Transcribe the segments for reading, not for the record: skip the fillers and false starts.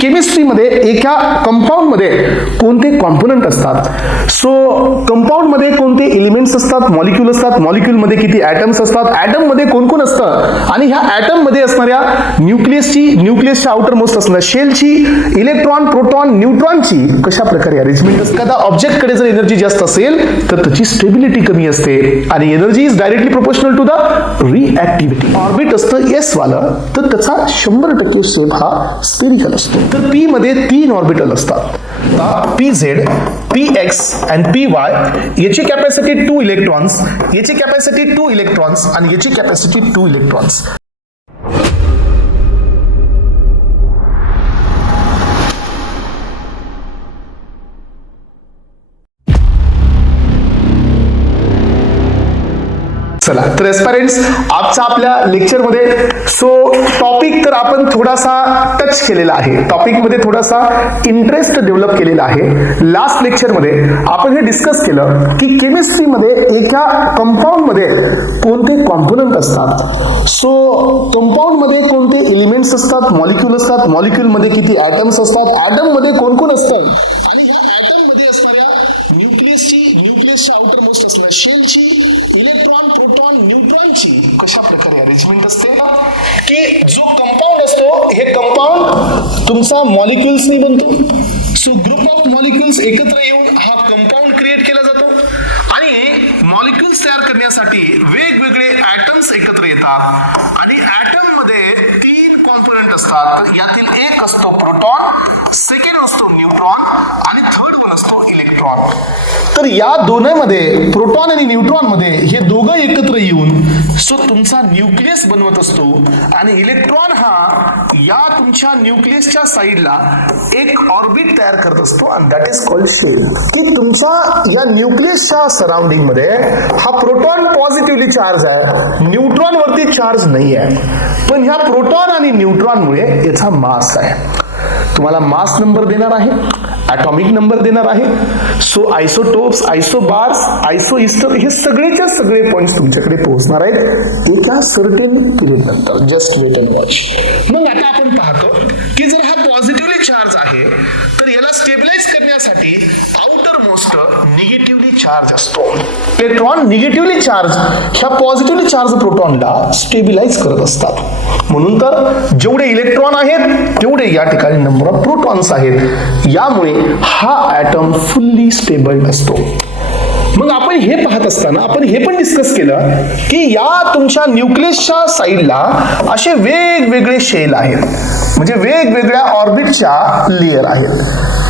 केमिस्ट्रीमध्ये एका कंपाऊंडमध्ये कोणते कॉम्पोनंट असतात. सो कंपाऊंडमध्ये कोणते एलिमेंट्स असतात, मॉलिक्यूल असतात, मॉलिक्यूलमध्ये किती ॲटम्स असतात, ॲटममध्ये कोण कोण असतं आणि ह्या ॲटममध्ये असणाऱ्या न्यूक्लियसच्या आउटर मोस्ट असणाऱ्या शेलची, इलेक्ट्रॉन, प्रोटॉन, न्यूट्रॉनची कशा प्रकारे अरेंजमेंट असते. एखादा ऑब्जेक्टकडे जर एनर्जी जास्त असेल तर त्याची स्टेबिलिटी कमी असते आणि energy is directly proportional to the reactivity. Orbit असतं एस वालं तर त्याचा 100% शेप हा स्फेरिकल असतो. तर पी मध्ये 3 ऑर्बिटल असतात. PZ, PX and PY. याची कॅपॅसिटी 2 इलेक्ट्रॉन्स, याची कॅपॅसिटी 2 इलेक्ट्रॉन्स आणि याची कॅपॅसिटी 2 इलेक्ट्रॉन्स. चला तर एस्पायरंट्स आजचा आपल्या लेक्चरमध्ये टॉपिक तर आपण थोडासा टच केलेला आहे, टॉपिकमध्ये थोडासा इंटरेस्ट डेव्हलप केलेला आहे. लास्ट लेक्चरमध्ये आपण हे डिस्कस केलं की केमिस्ट्रीमध्ये एका कंपाऊंडमध्ये कोणते कॉम्पोनंट असतात. सो कंपाऊंडमध्ये कोणते एलिमेंट्स असतात, मॉलिक्यूल असतात, मॉलिक्यूलमध्ये किती ॲटम्स असतात, ॲटममध्ये कोण कोण असतात आणि ह्या ॲटममध्ये असणाऱ्या न्यूक्लियसच्या आउटर मोस्ट असणाऱ्या शेलची, इलेक्ट्रॉन, प्रोटॉन, न्यूट्रॉनची कशा प्रकारे अरेंजमेंट असते. की जो कंपाऊंड असतो हे कंपाऊंड तुमचा मॉलिक्युल्सनी बनतो. सो ग्रुप ऑफ मॉलिक्युल्स एकत्र येऊन हा कंपाऊंड क्रिएट केला जातो आणि मॉलिक्युल्स तयार करण्यासाठी वेगवेगळे ॲटम्स एकत्र येतात आणि ॲटम मध्ये 3 कॉम्पोनंट असतात. यातील एक असतो प्रोटॉन, सेकंड असतो न्यूट्रॉन आणि थर्ड वन असतो इलेक्ट्रॉन. तर या दोन्हीमध्ये प्रोटॉन आणि न्यूट्रॉन मध्ये हे दोघं एकत्र येऊन सो तुमचा न्यूक्लियस बनवत असतो आणि इलेक्ट्रॉन हा या तुमच्या न्यूक्लियसच्या साइडला एक ऑर्बिट तयार करत असतो आणि दॅट इज कॉल्ड शेल. की तुमचा या न्यूक्लियसच्या सराउंडिंग मध्ये हा प्रोटॉन पॉझिटिव्हली चार्ज आहे, न्यूट्रॉन वरती चार्ज नाही आहे, पण ह्या प्रोटॉन आणि न्यूट्रॉन मुळे याचा मास आहे. तुम्हाला मास नंबर देणार आहे, ॲटॉमिक नंबर देणार आहे. सो आयसोटोप्स, आयसोबार्स, आयसोइस्टर हे सगळेच्या सगळे पॉइंट्स तुमच्याकडे पोहोचणार आहेत एका सर्टेन पिरियड नंतर. Just wait and watch. मग आता आपण पाहतो की जर हा पॉझिटिव्हली चार्ज आहे तर याला स्टेबिलाइज करण्यासाठी आउटर मोस्ट निगेटिव्हली चार्ज असतो. इलेक्ट्रॉन निगेटिव्हली चार्ज ह्या पॉझिटिव्हली चार्ज प्रोटॉनला स्टेबिलाइज करत असतात. म्हणून तर जेवढे इलेक्ट्रॉन आहेत तेवढे या ठिकाणी नंबर ऑफ प्रोटॉन्स आहेत. यामुळे हा ॲटम फुल्ली स्टेबल असतो. मग आपण हे पाहत असताना आपण हे पण डिस्कस केलं की या तुमच्या न्यूक्लियसच्या साइडला असे वेगवेगळे शेल आहेत, म्हणजे वेगवेगळ्या ऑर्बिटच्या लेयर आहेत.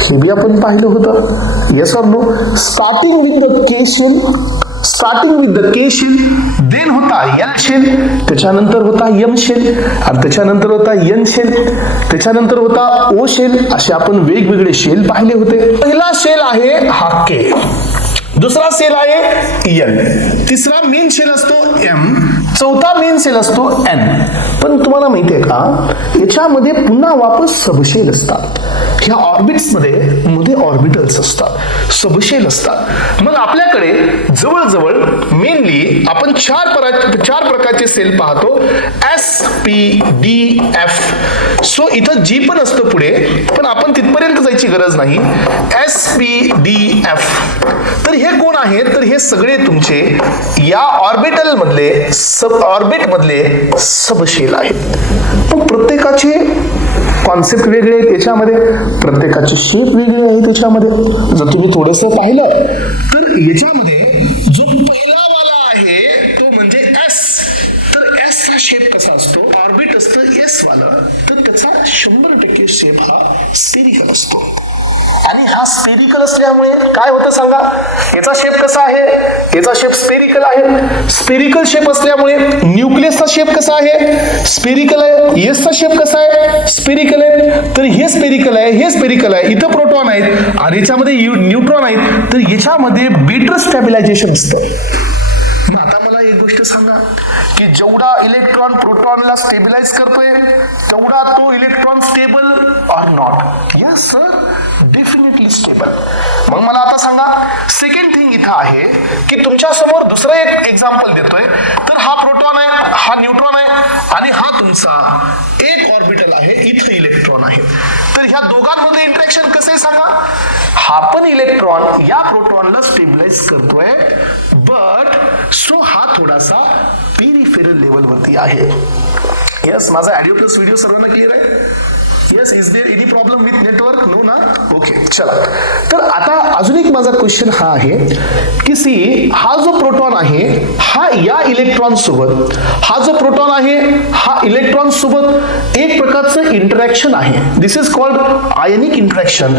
हे बी आपण पाहिलं होतं. Yes or no. Starting with the K shell, then होता एल शेल, त्याच्यानंतर होता एम शेल आणि त्याच्यानंतर होता एन शेल, त्याच्यानंतर होता ओ शेल. असे आपण वेगवेगळे शेल पाहिले होते. पहिला शेल आहे हा के, दुसरा सेल आहे एन, तिसरा मेन शेल असतो एम, चौथा मेन सेल असतो एन. पण तुम्हाला माहिती आहे का याच्यामध्ये पुन्हा वापस सबशेल असतात. ह्या ऑर्बिट्स मध्ये ऑर्बिटल्स असतात, सबशेल असतात. मग आपल्याकडे जवळजवळ मेनली आपण चार प्रकारचे सेल पाहतो. S, P, D, F. So इथं जी पण असतं पुढे, पण आपण तिथपर्यंत जायची गरज नाही. S, P, D, F. तर हे कोण आहेत तर हे सगळे तुमचे या ऑर्बिटल मधले सबशेल आहेत. पण प्रत्येकाचे कॉन्सेप्ट वेगळे आहेत याच्यामध्ये, प्रत्येकाचे शेप वेगळे आहेत याच्यामध्ये. जर तुम्ही थोडस पाहिलं तर याच्यामध्ये जो पहिला वाला आहे तो म्हणजे एस. तर एस चा शेप कसा असतो, ऑर्बिट असतं एस वाला, तर त्याचा 100% शेप हा स्फेरिकल असतो. आणि हा स्फेरिकल असल्यामुळे काय होतं सांगा, याचा शेप कसा आहे, याचा शेप स्फेरिकल आहे. स्फेरिकल शेप असल्यामुळे न्यूक्लियसचा शेप कसा आहे, स्फेरिकल आहे. एसचा शेप कसा आहे, स्फेरिकल आहे. तर हे स्फेरिकल आहे, हे स्फेरिकल आहे. इथं प्रोटॉन आहेत आणि याच्यामध्ये न्यूट्रॉन आहेत. तर याच्यामध्ये बेटर स्टॅबिलायझेशन असतं. मग आता मला एक गोष्ट सांगा की जेवढा इलेक्ट्रॉन प्रोटॉनला स्टेबिलाइज करतोय तेवढा तो electron stable or not. Yes sir, definitely stable. मग मला आता सांगा सेकंड थिंग इथं आहे की तुमच्या समोर दुसरं एक एक्झाम्पल देतोय. तर हा प्रोटॉन आहे, हा न्यूट्रॉन आहे आणि हा तुमचा एक ऑर्बिटल आहे, इथं इलेक्ट्रॉन आहे. तर ह्या दोघांमध्ये इंटरॅक्शन कसं आहे सांगा. हा पण इलेक्ट्रॉन या प्रोटॉनला स्टेबलाइज करतोय, बट सो हा थोडासा पेरिफेरल लेवल वरती आहे. यस, माझा ऑडिओ प्लस व्हिडिओ सर्वांना क्लिअर आहे? Yes, is there any problem with network? No ना? ओके, चला. तर आता अजून एक माझा क्वेश्चन हा आहे की सी, हा जो प्रोटॉन आहे हा या इलेक्ट्रॉन सोबत, हा जो प्रोटॉन आहे हा इलेक्ट्रॉन सोबत एक प्रकारचं इंटरॅक्शन आहे. This is called ionic interaction.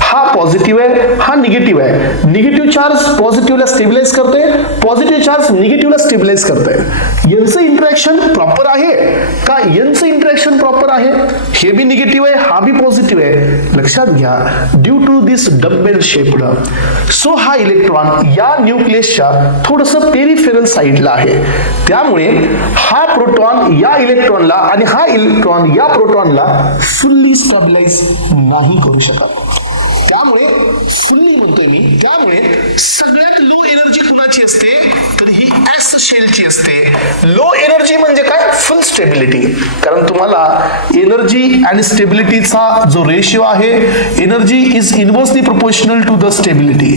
हा पॉझिटिव्ह आहे, हा निगेटिव्ह आहे. निगेटिव्ह चार्ज पॉझिटिव्हला स्टेबलाइज करते, पॉझिटिव्ह चार्ज निगेटिव्हला स्टेबलाइज करते. यांचं इंटरॅक्शन प्रॉपर आहे का? यांचं इंटरॅक्शन प्रॉपर आहे. हे बी निगेटिव्ह आहे, हा बी पॉझिटिव्ह आहे. लक्षात घ्या, due to this double shaped, so हा इलेक्ट्रॉन या न्यूक्लियसच्या थोडस पेरिफेरल साइडला आहे. त्यामुळे हा प्रोटॉन या इलेक्ट्रॉनला आणि हा इलेक्ट्रॉन या प्रोटॉनला फुल्ली स्टेबलाइज नाही करू शकत. त्यामुळे फुल्ली म्हणतोय मी, त्यामुळे सगळ्यात लो एनर्जी कुणाची असते तर ही एस शेलची असते. लो एनर्जी म्हणजे काय? Full stability. कारण तुम्हाला एनर्जी आणि स्टेबिलिटीचा जो रेशिओ आहे, energy is inversely proportional to the stability.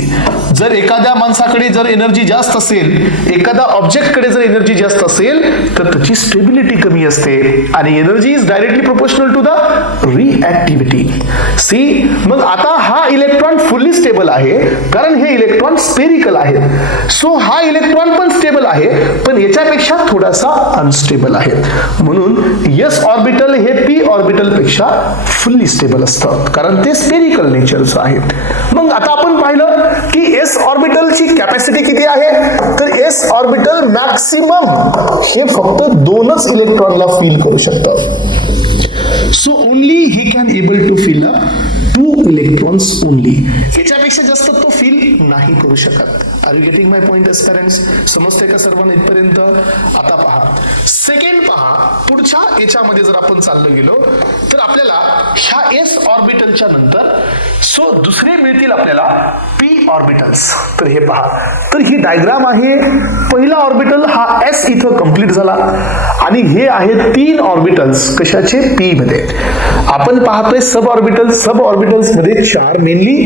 जर एखाद्या माणसाकडे जर एनर्जी जास्त असेल, एखाद्या ऑब्जेक्टकडे जर एनर्जी जास्त असेल तर त्याची स्टेबिलिटी कमी असते आणि energy is directly proportional to the reactivity. See, मग आता हा इलेक्ट्रॉन फुल्ली स्टेबल आहे कारण हे इलेक्ट्रॉन स्पेरिकल आहे. सो हा इलेक्ट्रॉन पण स्टेबल आहे, पण याच्यापेक्षा थोडासा अनस्टेबल आहे. म्हणून एस ऑर्बिटल हे पी ऑर्बिटल पेक्षा फुल्ली स्टेबल असतं कारण ते स्पेरिकल नेचरचं आहे. मग आता आपण पाहिलं की एस ऑर्बिटलची कॅपॅसिटी किती आहे, तर एस ऑर्बिटल मॅक्सिमम हे फक्त 2च इलेक्ट्रॉनला फिल करू शकतं. So only he can able to fill up 2 electrons only. याच्यापेक्षा जास्त तो फिल नाही करू शकत. Are you getting my point aspirants? समजते का सर्वांना इथपर्यंत? आता पहा, सेकंड पहा, पुढच्या याच्यामध्ये जर आपण चाललो गेलो तर आपल्याला ह्या एस ऑर्बिटलच्या नंतर सो दुसरे मिळतील आपल्याला पी ऑर्बिटल्स. तर हे पहा, तर ही डायग्राम आहे. पहिला ऑर्बिटल हा एस इथं कंप्लीट झाला आणि हे आहेत 3 ऑर्बिटल्स कशाचे? पी मध्ये. आपण पाहतोय सब ऑर्बिटल्स. सब ऑर्बिटल्स मध्ये 4 mainly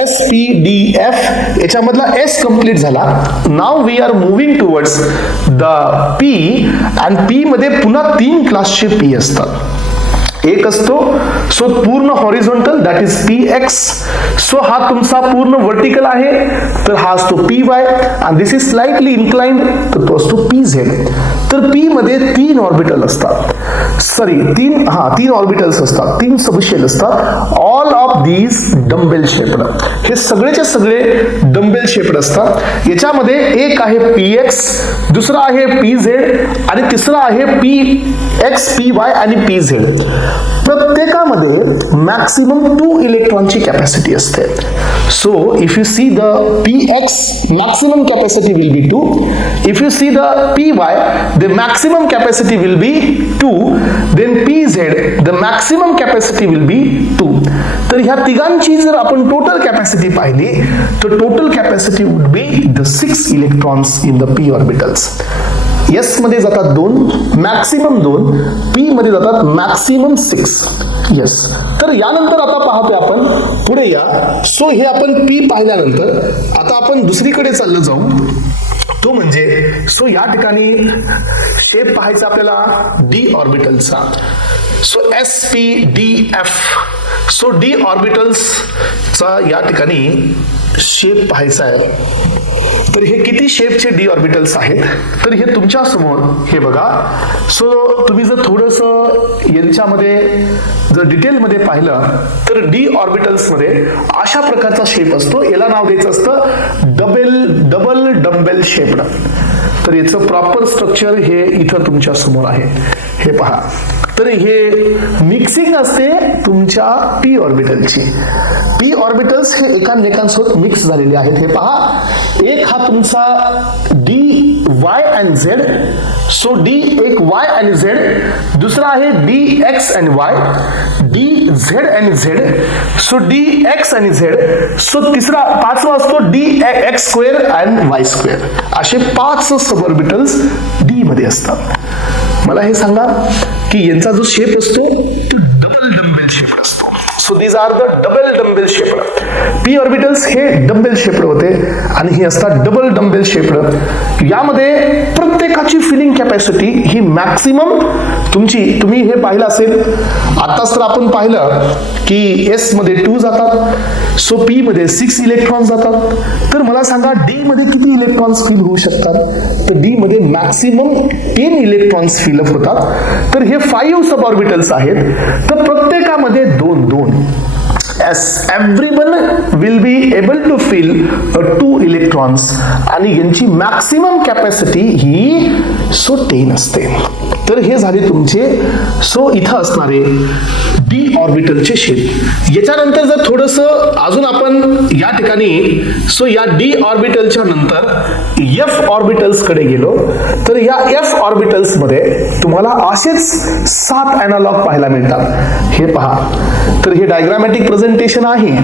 S P D F, याच्यामधला एस कंप्लीट झाला. Now we are moving towards the P, आणि पी मध्ये पुन्हा 3 क्लासचे पी असतात. एक असतो सो पूर्ण horizontal, that is P x. So हा तुमचा पूर्ण वर्टिकल आहे तर हा असतो पी वाय, आणि दिस इज स्लाइटली इन्क्लाइंड तर तो असतो पी झेड. तर पी मध्ये 3 ऑर्बिटल असतात, सॉरी 3 ऑर्बिटल्स असतात, 3 सबशेल असतात. All of these dumbbell shaped. हे सगळेचे सगळे डम्बेल शेप्ड असतात. याच्यामध्ये एक आहे पी एक्स, दुसरा आहे पी झेड आणि तिसरा आहे पी एक्स, पी वाय आणि पी झेड. प्रत्येकामध्ये मॅक्सिमम 2 इलेक्ट्रॉनची कॅपॅसिटी असते. So if you see the P x, maximum capacity will be 2. If you see the P Y, the maximum capacity will be 2. then pz, the maximum capacity will be 2. तर ह्या तिघांची जर आपण total capacity पाहिली तर total capacity would be the 6 electrons in the P orbitals. S मध्ये जातात 2, maximum 2, P मध्ये जातात मॅक्सिमम 6. यस, तर यानंतर आता पाहतोय आपण पुढे या. सो हे आपण पी पाहिल्यानंतर आता आपण दुसरीकडे चाललो जाऊ, तो म्हणजे सो या ठिकाणी शेप पाहायचा आपल्याला डी ऑर्बिटलचा. So S P D F. So D ऑर्बिटल्सचा या ठिकाणी शेप पाहायचा आहे. तर हे किती शेपचे डी ऑर्बिटल्स आहेत तर हे तुमच्या समोर हे बघा. सो तुम्ही जर थोडंसं यांच्यामध्ये जर डिटेलमध्ये पाहिलं तर डी ऑर्बिटल्स मध्ये अशा प्रकारचा शेप असतो. याला नाव द्यायचं असतं डबल डम्बेल शेप्ड. तर याचं प्रॉपर स्ट्रक्चर हे इथं तुमच्या समोर आहे, हे पहा. तर हे मिक्सिंग असते तुमच्या पी ऑर्बिटलची. पी ऑर्बिटल्स हे एकांसोबत मिक्स झालेले आहेत. हे पहा, एक हा तुमचा D Y and Z. So D एक वाय आणि झेड, दुसरा आहे D x and Y, D Z and Z. So D x आणि झेड. सो तिसरा 5वा असतो D x square and Y square. असे 5 सब ऑर्बिटल्स डी मध्ये असतात. मला हे सांगा की यांचा जो शेप असतो तो डबल डम्बेल शेप असतो. So these are the double dumbbell shaped. P orbitals हे डंबेल शेप्ड होते आणि हे असतात डबल डंबेल शेप्ड. यामध्ये प्रत्येकाची फिलिंग कॅपॅसिटी ही मॅक्सिमम तुम्ही हे पाहिलं असेल. आताच तर आपण पाहिलं की एस मध्ये 2 जातात, सो पी मध्ये 6 इलेक्ट्रॉन्स जातात. तर मला सांगा डी मध्ये किती इलेक्ट्रॉन्स फिल होऊ शकतात? तर डी मध्ये मॅक्सिमम 10 इलेक्ट्रॉन्स फिलअप होतात. तर हे 5 सब ऑर्बिटल्स आहेत. तर प्रत्येकामध्ये 2-2. As everyone will be able to fill 2 electrons आणि यांची मॅक्सिमम कॅपॅसिटी ही 10 असते. तर हे झाले तुमचे इथं असणारे डी ऑर्बिटलचे शेप. याच्यानंतर जर थोडस अजून आपण या ठिकाणी या डी ऑर्बिटलच्या नंतर एफ ऑर्बिटल्स कडे गेलो तर या एफ ऑर्बिटल्स मध्ये तुम्हाला असेच 7 अॅनालॉग पाहायला मिळतात. हे पहा, तर हे डायग्रामॅटिक प्रेझेंटेशन आहे.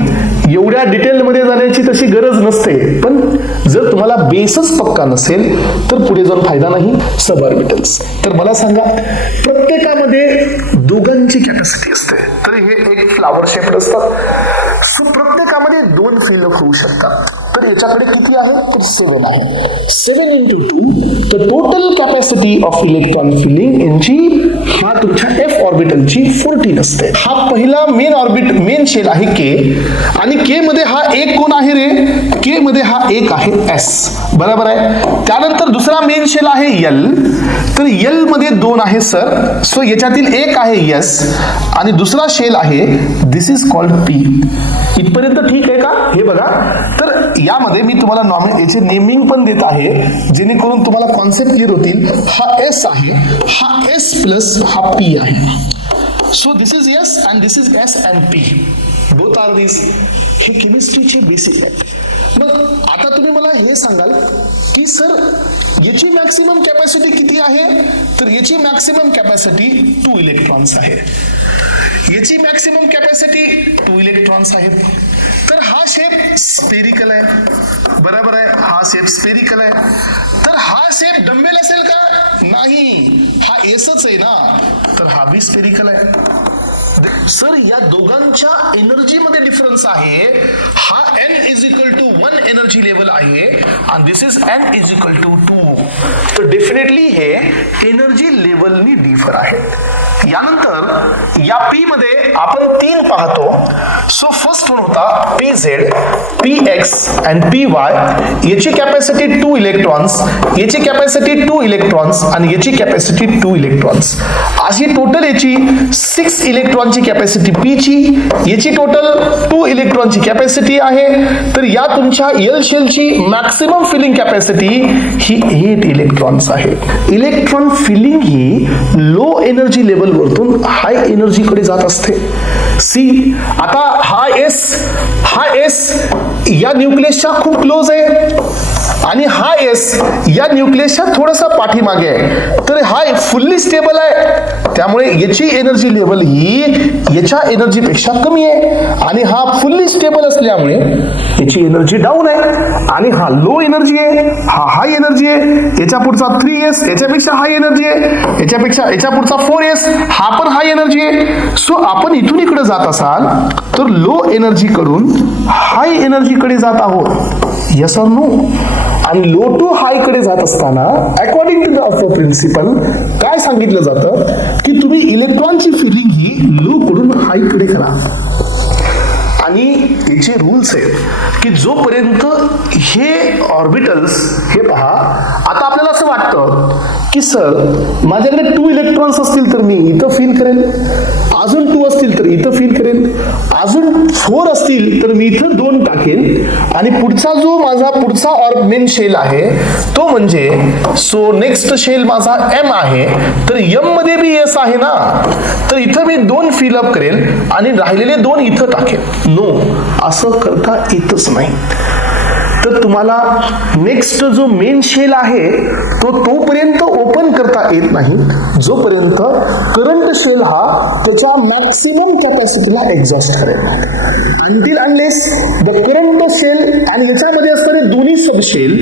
एवढ्या डिटेल मध्ये जाण्याची तशी गरज नसते, पण जर तुम्हाला बेसच पक्का नसेल तर पुढे जाऊन फायदा नाही. सब ऑर्बिटल्स, तर मला सांगा प्रत्येकामध्ये दोघांची कॅपॅसिटी असते. तर हे एक फ्लावर शेप्ड असतात. सो प्रत्येकामध्ये 2 फिलअप होऊ शकतात. तर याच्याकडे किती आहे? तर 7 आहे. 7 into 2 तर total capacity of electron filling यांची हा तुमच्या एफ ऑर्बिटलची 14 असते. हा पहिला मेन शेल आहे के, आणि के मध्ये हा एक कोण आहे रे? के मध्ये हा एक आहे एस, बरोबर आहे. त्यानंतर दुसरा मेन शेल आहे एल. तर एल मध्ये 2 आहे सर. सो याच्यातील एक आहे एस आणि दुसरा शेल आहे दिस इज कॉल्ड पी. इथपर्यंत ठीक आहे का? हे बघा, तर यामध्ये मी तुम्हाला याचे नेमिंग पण देत आहे जेणेकरून तुम्हाला कॉन्सेप्ट क्लिअर होतील. हा एस आहे, हा एस प्लस हा पी आहे. So this is S and this is S and P. Both are this. हे केमिस्ट्रीचे बेसिक आहेत. मग आता तुम्ही मला हे सांगाल की सर याची मॅक्सिमम कॅपॅसिटी किती आहे? तर याची मॅक्सिमम कॅपॅसिटी 2 इलेक्ट्रॉन्स आहे. याची मॅक्सिमम कॅपॅसिटी 2 इलेक्ट्रॉन्स आहेत. तर हा शेप स्पेरिकल आहे, बरोबर आहे. हा शेप स्पेरिकल आहे. तर हा शेप डंबेल असेल का? नाही, हा एसच आहे ना, तर हा बी स्पेरिकल आहे. सर या दोघांच्या एनर्जी मध्ये डिफरन्स आहे. हा n is equal to 1 energy level आहे आणि this is n is equal to 2. तर डेफिनेटली हे एनर्जी लेवलनी डिफर आहेत. यानंतर या पी मध्ये आपण 3 पाहतो. सो फर्स्ट वन होता P Z, P x and P Y. याची कॅपॅसिटी 2 इलेक्ट्रॉन्स, याची कॅपॅसिटी 2 इलेक्ट्रॉन्स आणि याची कॅपॅसिटी 2 इलेक्ट्रॉन्स. अशी टोटल याची 6 इलेक्ट्रॉनची कॅपॅसिटी पी ची, याची टोटल 2 इलेक्ट्रॉनची कॅपॅसिटी आहे. तर या तुमच्या एल शेलची मॅक्सिमम फिलिंग कॅपॅसिटी ही 8 इलेक्ट्रॉन्स आहे. इलेक्ट्रॉन फिलिंग ही लो एनर्जी लेवल वरतून हाय एनर्जी कडे जात असते. सी, आता हा एस या न्यूक्लियसच्या खूप क्लोज आहे आणि हा एस या न्यूक्लियसच्या थोडासा पाठीमागे आहे. तर हा फुल्ली स्टेबल आहे, त्यामुळे याची एनर्जी लेवल ही याच्या एनर्जी पेक्षा कमी आहे. आणि हा फुल्ली स्टेबल असल्यामुळे याची एनर्जी डाऊन आहे. आणि हा लो एनर्जी आहे, हा हाय एनर्जी आहे. याच्या पुढचा 3s याच्यापेक्षा हाय एनर्जी आहे, याच्या पुढचा 4s हा पण हाय एनर्जी आहे. सो आपण इथून इकडे जात असाल तर लो एनर्जी कडून हाय एनर्जी कडे जात आहोत. Yes or no? आणि लो टू हाय कडे जात असताना according to the Aufbau principle काय सांगितलं जातं की तुम्ही इलेक्ट्रॉनची फिलिंग ही लो कडून हाय कडे करा. आणि याचे रूल्स आहेत की जोपर्यंत हे ऑर्बिटल्स, हे पहा, आता आपल्याला असं वाटतं की सर माझ्याकडे 2 इलेक्ट्रॉन्स असतील तर मी इथं फील करेल, अजून 2 असतील तर इथं फील करेल, अजून 4 असतील तर मी इथं 2 टाकेल. आणि पुढचा जो माझा पुढचा मेन शेल आहे तो म्हणजे नेक्स्ट शेल माझा एम आहे. तर एम मध्ये बी एस आहे ना, तर इथं मी 2 फिलअप करेल आणि राहिलेले 2 इथं टाकेल. नो, असं करता येतच नाही. तर तुम्हाला नेक्स्ट जो मेन शेल आहे तो तोपर्यंत ओपन करता येत नाही जोपर्यंत करंट शेल हा त्याच्या मॅक्सिमम कॅपॅसिटीला एक्झॉस्ट करेल. Until unless the current shell आणि याच्यामध्ये असणारे दोन्ही सब शेल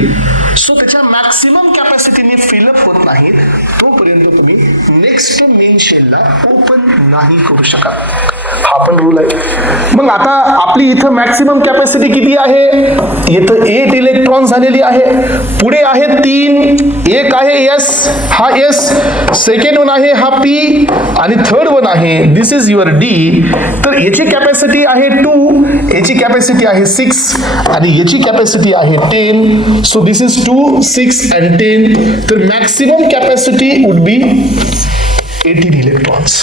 त्याच्या मॅक्सिमम कॅपॅसिटीने फिलअप होत नाहीत तोपर्यंत तुम्ही नेक्स्ट मेन शेलला ओपन नाही करू शकत. हा पण रूल आहे. मग आता आपली इथं मॅक्सिमम कॅपॅसिटी किती आहे? इथं 8 इलेक्ट्रॉन झालेली आहे. पुढे आहे 3, एक आहे S, हा S, सेकंड वन आहे हा P आणि थर्ड वन आहे दिस इज युअर D. तर याची कॅपॅसिटी आहे 2, याची कॅपॅसिटी आहे 6 आणि याची कॅपॅसिटी आहे 10. So this is 2, 6 and 10. तर maximum capacity would be 18 electrons.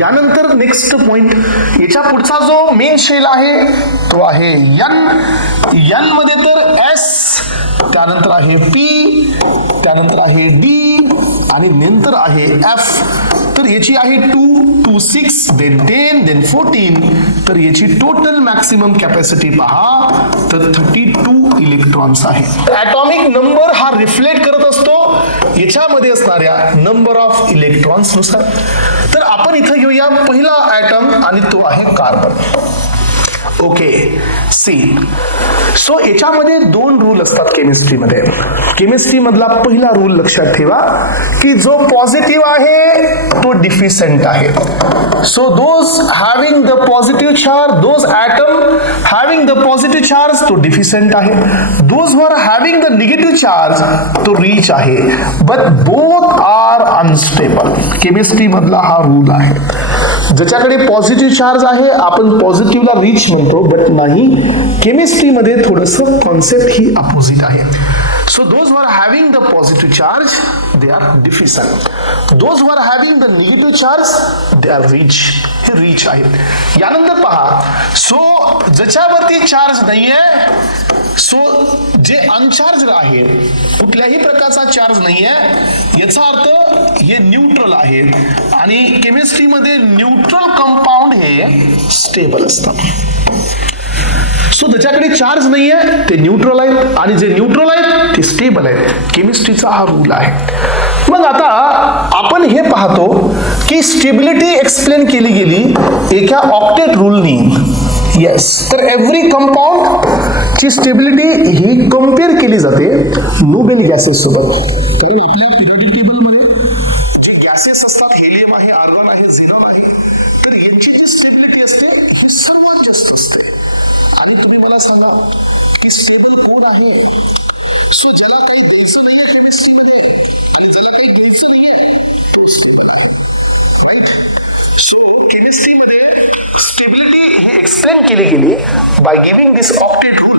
यानंतर नेक्स्ट पॉइंट, याच्या पुढचा जो मेन शेल आहे तो आहे N मध्ये तर S, त्यानंतर आहे P, त्यानंतर आहे D आणि नंतर आहे F. तर याची आहे 2, 2, 6, then 10, then 14. तर याची टोटल मॅक्सिमम कॅपॅसिटी पहा तर 32 इलेक्ट्रॉन्स आहे. ॲटॉमिक नंबर हा रिफ्लेक्ट करत असतो याच्यामध्ये असणाऱ्या नंबर ऑफ इलेक्ट्रॉन्स नुसार. तर आपण इथं घेऊया पहिला ॲटम आणि तो आहे कार्बन. Okay, C. सो याच्यामध्ये 2 रूल असतात केमिस्ट्रीमध्ये. केमिस्ट्री मधला पहिला रूल लक्षात ठेवा की जो पॉझिटिव्ह आहे तो डिफिसंट आहे. So those having the positive charge, those atom having the positive charge तो डिफिसंट आहे. Those were having the negative charge तो रिच आहे. But both are unstable. Chemistry मधला हा रूल आहे. ज्याच्याकडे पॉझिटिव्ह चार्ज आहे आपण पॉझिटिव्हला रिच म्हणतो, बट नाही, केमिस्ट्रीमध्ये थोडंसं कॉन्सेप्ट ही अपोजिट आहे. So those were having the positive charge they are deficient. Those were having the negative charge they are rich. हे रिच आहे. यानंतर पहा, सो ज्याच्यावरती चार्ज नाहीये, सो जे अनचार्ज आहे, कुठल्याही प्रकारचा चार्ज नाहीये, याचा अर्थ हे न्यूट्रल आहे. आणि केमिस्ट्रीमध्ये न्यूट्रल कंपाऊंड हे स्टेबल असतात. सो ज्याच्याकडे चार्ज नाहीये ते न्यूट्रल आहेत आणि जे न्यूट्रल आहेत ते स्टेबल आहेत. केमिस्ट्रीचा हा रूल आहे. मग आता आपण हे पाहतो की स्टेबिलिटी एक्सप्लेन केली गेली एका ऑक्टेट रूलनी. येस, तर एव्हरी कंपाऊंड ची स्टेबिलिटी ही कम्पेअर केली जाते नोबेल गॅसेस सोबत. कारण आपल्या पिरियडिक टेबल मध्ये जे गॅसेस असतात, हेलियम आहे, आर्गॉन आहे, झेनॉन आहे, तर यांची जी स्टेबिलिटी असते ही सर्वात जास्त असते. आणि तुम्ही मला सांगा की स्टेबल कोण आहे? सो ज्याला काही द्यायचं नाहीये केमिस्ट्रीमध्ये आणि ज्याला काही द्यायचं नाहीये तो स्टेबल आहे. राईट? सो केमिस्ट्रीमध्ये स्टेबिलिटी हे एक्सप्लेन केली गेली by giving this octet rule.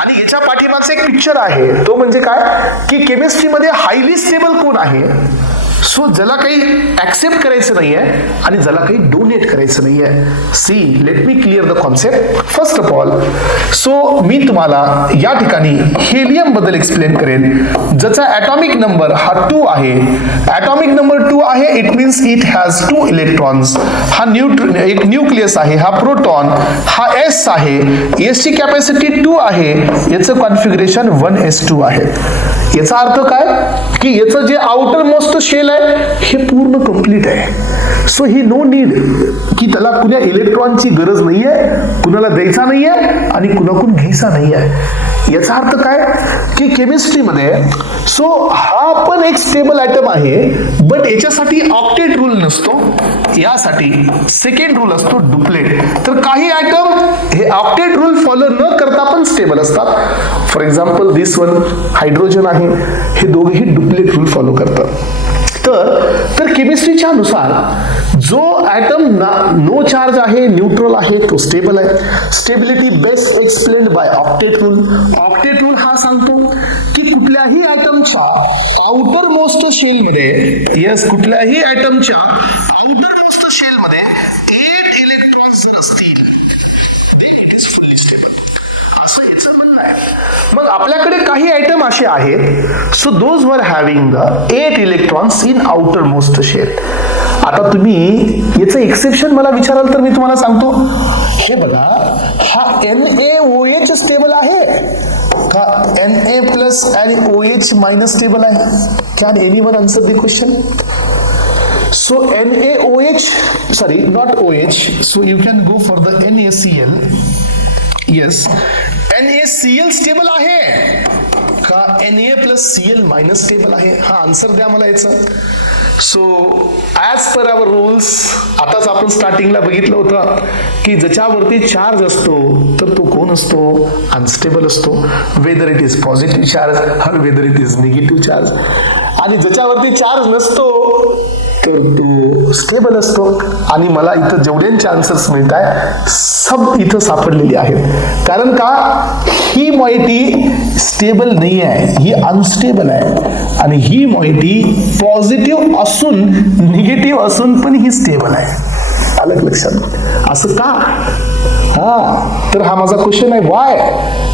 आणि याच्या पाठीमागचं एक पिक्चर आहे, तो म्हणजे काय की केमिस्ट्रीमध्ये हायली स्टेबल कोण आहे? सो ज्याला काही ऍक्सेप्ट करायचं नाहीये आणि ज्याला काही डोनेट करायचं नाहीये. See, let me clear the concept. First of all, so मी तुम्हाला या ठिकाणी हेलियम बद्दल एक्सप्लेन करेन, ज्याचा ॲटॉमिक नंबर हा 2 आहे. ॲटॉमिक नंबर 2 आहे, it means it has 2 electrons. हा एक न्यूक्लियस आहे, हा प्रोटॉन, हा S आहे. S ची कॅपॅसिटी 2 आहे, याचं कॉन्फिगरेशन 1s2 आहे. याचा अर्थ काय की याचं जे आउटर मोस्ट शेल आहे हे पूर्ण कंप्लीट आहे. सो ही नो नीड की त्याला कुण्या इलेक्ट्रॉनची गरज नाहीये, कुणाला द्यायचा नाहीये आणि कुणाकडून घ्यायचा नाहीये. याचा अर्थ काय की केमिस्ट्रीमध्ये सो हा पण एक स्टेबल ॲटम आहे, बट याच्यासाठी ऑक्टेट रूल नसतो, यासाठी सेकंड रूल असतो डुप्लेट. तर काही ॲटम हे ऑक्टेट रूल फॉलो न करता पण स्टेबल असतात. For example this one hydrogen आहे, हे दोघेही डुप्लेट रूल फॉलो करतात. तर केमिस्ट्रीच्या नुसार जो ॲटम नो चार्ज आहे, न्यूट्रल आहे, तो स्टेबल आहे. Stability best explained bye octet rule. Octet rule हा सांगतो की कुठल्याही ॲटमच्या आउटर मोस्ट शेल मध्ये, यस, कुठल्याही ॲटमच्या आउटर मोस्ट शेल मध्ये 8 इलेक्ट्रॉन्स जर असतील, इट इज फुल्ली स्टेबल, असं याचं म्हणणं आहे. मग आपल्याकडे काही आयटम असे आहेत, so those were having the 8 electrons in outer most shell. आता तुम्ही याचं एक्सेप्शन मला विचाराल तर मी तुम्हाला सांगतो. हे बघा, हा NaOH स्टेबल आहे का Na प्लस आणि OH मायनस स्टेबल आहे? Can anyone answer the question? So NaOH, sorry, not OH, so you can go for the NaCl. Yes, NaCl stable आहे का Na+Cl- स्टेबल आहे? हा आन्सर द्या मला याचं. So as per hour rules, आताच आपण स्टार्टिंगला बघितलं होतं की ज्याच्यावरती चार्ज असतो तर तो कोण असतो? अनस्टेबल असतो. Whether it is positive charge और whether it is negative charge. आणि ज्याच्यावरती चार्ज नसतो तर तो स्टेबल असतो. आणि मला इथं जेवढ्यांचे आन्सर्स मिळत आहे सब इथं सापडलेली आहेत. कारण का? ही मॉइटी स्टेबल नाही आहे, ही अनस्टेबल आहे. आणि ही मॉइटी पॉझिटिव्ह असून निगेटिव्ह असून पण ही स्टेबल आहे. आलं लक्षात? असं का? तर हा माझा क्वेश्चन आहे, वाय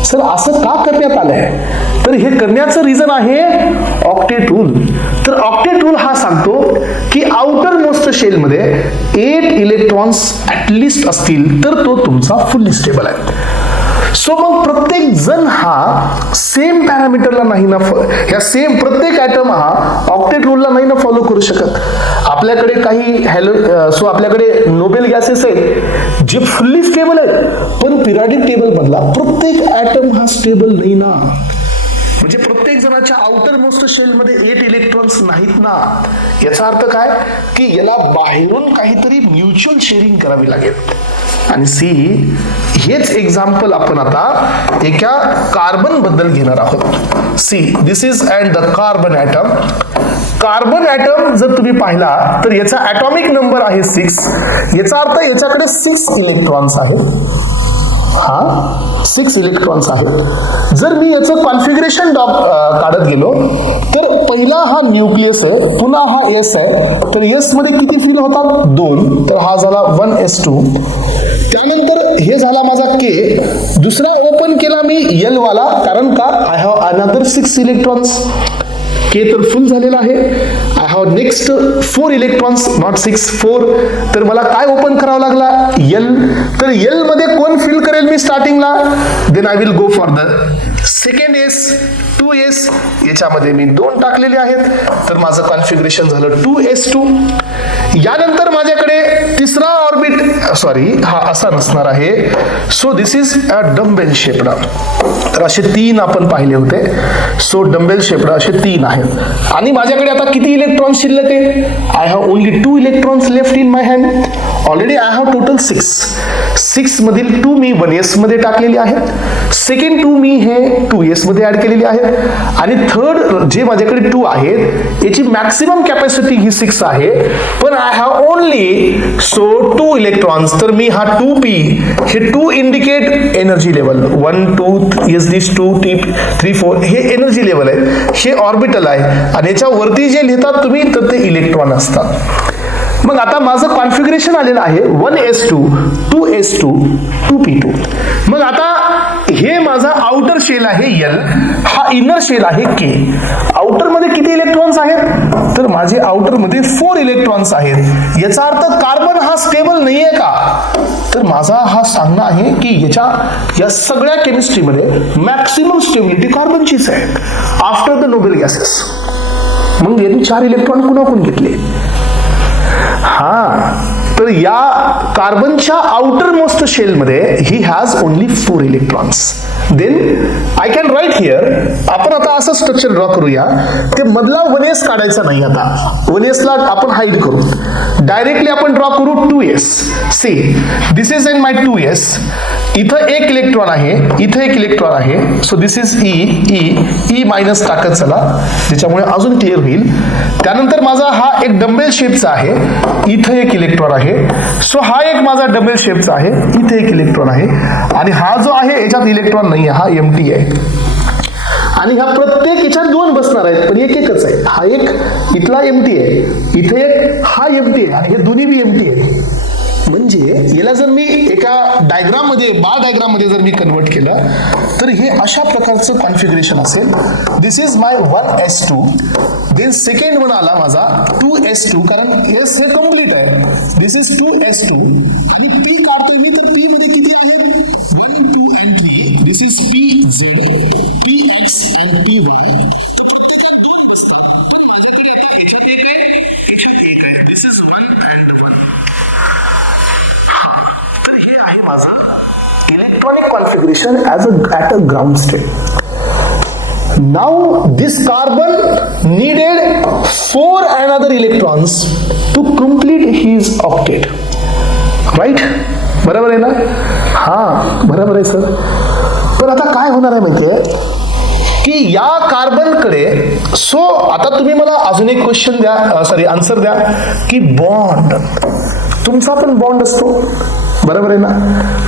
सर असं का करण्यात आलंय? तर हे करण्याचं रिझन आहे ऑक्टेट रूल. तर ऑक्टेट रूल हा सांगतो की आउटर मोस्ट शेल मध्ये 8 इलेक्ट्रॉन्स ऍटलिस्ट असतील तर तो तुमचा फुल्ली स्टेबल आहे. सो मग प्रत्येक जण हा सेम पॅरामीटरला नाही ना, ह्या सेम प्रत्येक ऍटम हा ऑक्टेट रूलला नाही ना फॉलो करू शकत. आपल्याकडे काही सो आपल्याकडे नोबेल गॅसेस आहेत जे फुल्ली स्टेबल आहेत, पण पिरियडिक टेबल मधला प्रत्येक ऍटम हा स्टेबल नाही ना. म्हणजे प्रत्येक जणाच्या आउटर मोस्ट शेल मध्ये 8 इलेक्ट्रॉन्स नाहीत ना. याचा अर्थ काय की याला बाहेरून काहीतरी म्युच्युअल शेअरिंग करावी लागेल. आणि सी हेच एक्झाम्पल आपण आता एका कार्बन बद्दल घेणार आहोत. See this is and the carbon atom. Carbon atom जर तुम्ही पाहिला तर याचा ॲटॉमिक नंबर आहे 6. याचा अर्थ याच्याकडे 6 इलेक्ट्रॉन्स आहेत. 6 इलेक्ट्रॉन्स आहेत. जर मी याचं कॉन्फिगरेशन काढत गेलो तर पहिला हा न्यूक्लियस आहे, पुन्हा हा एस आहे. तर एस मध्ये किती फील होतात? 2. तर हा झाला 1s2. त्यानंतर हे झाला माझा के. दुसरा ओपन केला मी एल वाला, कारण का आय हॅव अनदर 6 इलेक्ट्रॉन्स. के तर फुल झालेला आहे. I have next 4 electrons, not 6, 4. तर मला काय ओपन करावं लागला? एल. तर एल मध्ये कोण फिल करेल मी स्टार्टिंगला? Then I will go for the second S, 2s. याच्यामध्ये मी 2 टाकलेले आहेत. तर माझं कॉन्फिगरेशन झालं 2s2. यानंतर माझ्याकडे तिसरा ऑर्बिट, सॉरी हा असा नसणार आहे. So this is a dumbbell shaped. तर असे 3 आपण पाहिले होते. सो डम्बेल शेप्ड असे 3 आहेत. आणि माझ्याकडे आता किती इलेक्ट्रॉन्स शिल्लक आहे? I have only 2 electrons left in my hand. Already I have total 6. 6 मधील 2 मी 1s मध्ये टाकलेली आहेत. सेकंड 2 मी हे 2s मध्ये ऍड केलेली आहेत. आणि थर्ड जे माझ्याकडे 2 आहेत याची मॅक्सिमम कॅपॅसिटी ही 6 आहे, पण आय हॅव ओनली 2 इलेक्ट्रॉन्स. तर मी हा 2p, हे 2 इंडिकेट एनर्जी लेवल. 1 2 एस दिस 2 t 3 4 हे एनर्जी लेवल आहे, हे ऑर्बिटल आहे. आणि याच्या वरती जे लिहितात तुम्ही तर ते इलेक्ट्रॉन असतात. मग आता माझं कॉन्फिगरेशन आलेलं आहे 1s2 2s2 2p2. मग आता हे माझा आउटर शेल आहे एल, हा इनर शेल आहे के. आउटर मध्ये किती इलेक्ट्रॉन्स आहेत? तर माझे आउटर मध्ये 4 इलेक्ट्रॉन्स आहेत. याचा अर्थ कार्बन हा स्टेबल नाहीये का? तर माझा हा सांगणं आहे की या सगळ्या केमिस्ट्रीमध्ये मॅक्सिमम स्टेबिलिटी कार्बनचीच आहे आफ्टर द नोबेल गॅसेस. मग यांनी 4 इलेक्ट्रॉन कुणाकडून घेतले? तर या कार्बनच्या आउटर मोस्ट शेल मध्ये he has only 4 electrons. Then I can write here. आपण आता असं स्ट्रक्चर ड्रॉ करूया. ते मधला 1s काढायचा नाही. आता 1s ला आपण हाईड करू. डायरेक्टली आपण ड्रॉ करू 2s. C this is in my 2s. इथं 1 इलेक्ट्रॉन आहे, इथं 1 इलेक्ट्रॉन आहे. So this is e minus टाकत चला, ज्याच्यामुळे अजून क्लिअर होईल. त्यानंतर माझा हा एक डम्बेल शेपचा आहे, इथं 1 इलेक्ट्रॉन आहे. सो हा एक माझा डबल शेपचा आहे, इथे 1 इलेक्ट्रॉन आहे. आणि हा जो आहे याच्यात इलेक्ट्रॉन नाही, हा एम्प्टी आहे. आणि ह्या प्रत्येक याच्यात 2 बसणार आहेत, पण एकच आहे. हा एक इथला एम्प्टी आहे, इथे एक हा एम्प्टी आहे, आणि हे दोन्ही बी एम्प्टी आहेत. म्हणजे याला जर मी एका डायग्राम मध्ये, बार डायग्राम मध्ये जर मी कन्वर्ट केलं तर हे अशा प्रकारचं कॉन्फिगरेशन असेल. This is my 1s2. Then second one आला माझा 2s2, कारण s हे कंप्लीट आहे. This is 2s2. आणि p काढतो मी, तर p मध्ये किती आहेत? 1 2 and 3. This is pz, px and py. This is 1 and 1. तर हे आहे माझं electronic configuration at a ground state. Now this carbon needed 4 another electrons to complete his octet. Right, बरोबर आहे ना? हा बरोबर आहे सर. पण आता काय होणार आहे माहितीये की या कार्बनकडे, सो आता तुम्ही मला अजून एक क्वेश्चन द्या, आन्सर द्या की बॉन्ड, तुमचा पण बॉन्ड असतो, बरोबर आहे ना?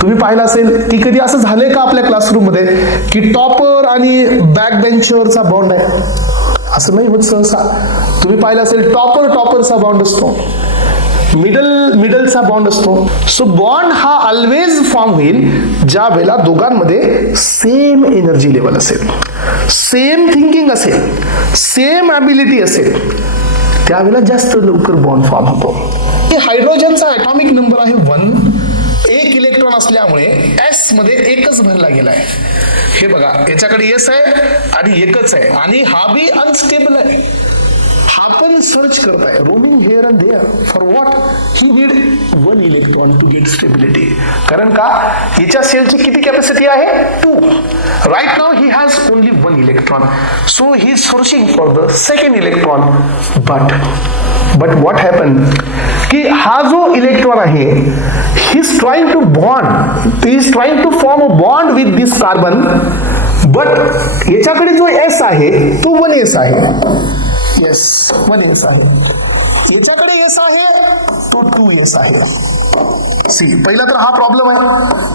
तुम्ही पाहिलं असेल की कधी असं झालंय का आपल्या क्लासरूम मध्ये की टॉपर आणि बॅक बेंचवरचा बॉन्ड आहे? असं नाही होत सहसा. तुम्ही पाहिलं असेल टॉपरचा बॉन्ड असतो, मिडलचा बॉन्ड असतो. सो बॉन्ड हा ऑलवेज फॉर्म होईल ज्या वेळेला दोघांमध्ये सेम एनर्जी लेवल असेल, सेम थिंकिंग असेल, सेम ॲबिलिटी असेल, त्यावेळेला जास्त लवकर बॉन्ड फॉर्म होतो. हायड्रोजनचा ॲटॉमिक नंबर आहे 1. एक इलेक्ट्रॉन असल्यामुळे एस मध्ये एकच भरला गेला आहे. हे बघा, याच्याकडे एस आहे आणि एकच आहे, आणि हा बी अनस्टेबल आहे. हा पण सर्च करताय, roaming here and there. For what? He need 1 electron to get stability. कारण का याच्या सेलची किती कॅपॅसिटी आहे? 2. Right now he has only 1 electron, so he is searching for the second electron. But what happen की हा जो इलेक्ट्रॉन आहे, he is trying to bond, he is trying to form a bond with this carbon. But याच्याकडे जो S आहे तो 1s आहे. Yes, 1s आहे. याच्याकडे एस आहे तो 2s आहे. सी, पहिला तर हा प्रॉब्लेम आहे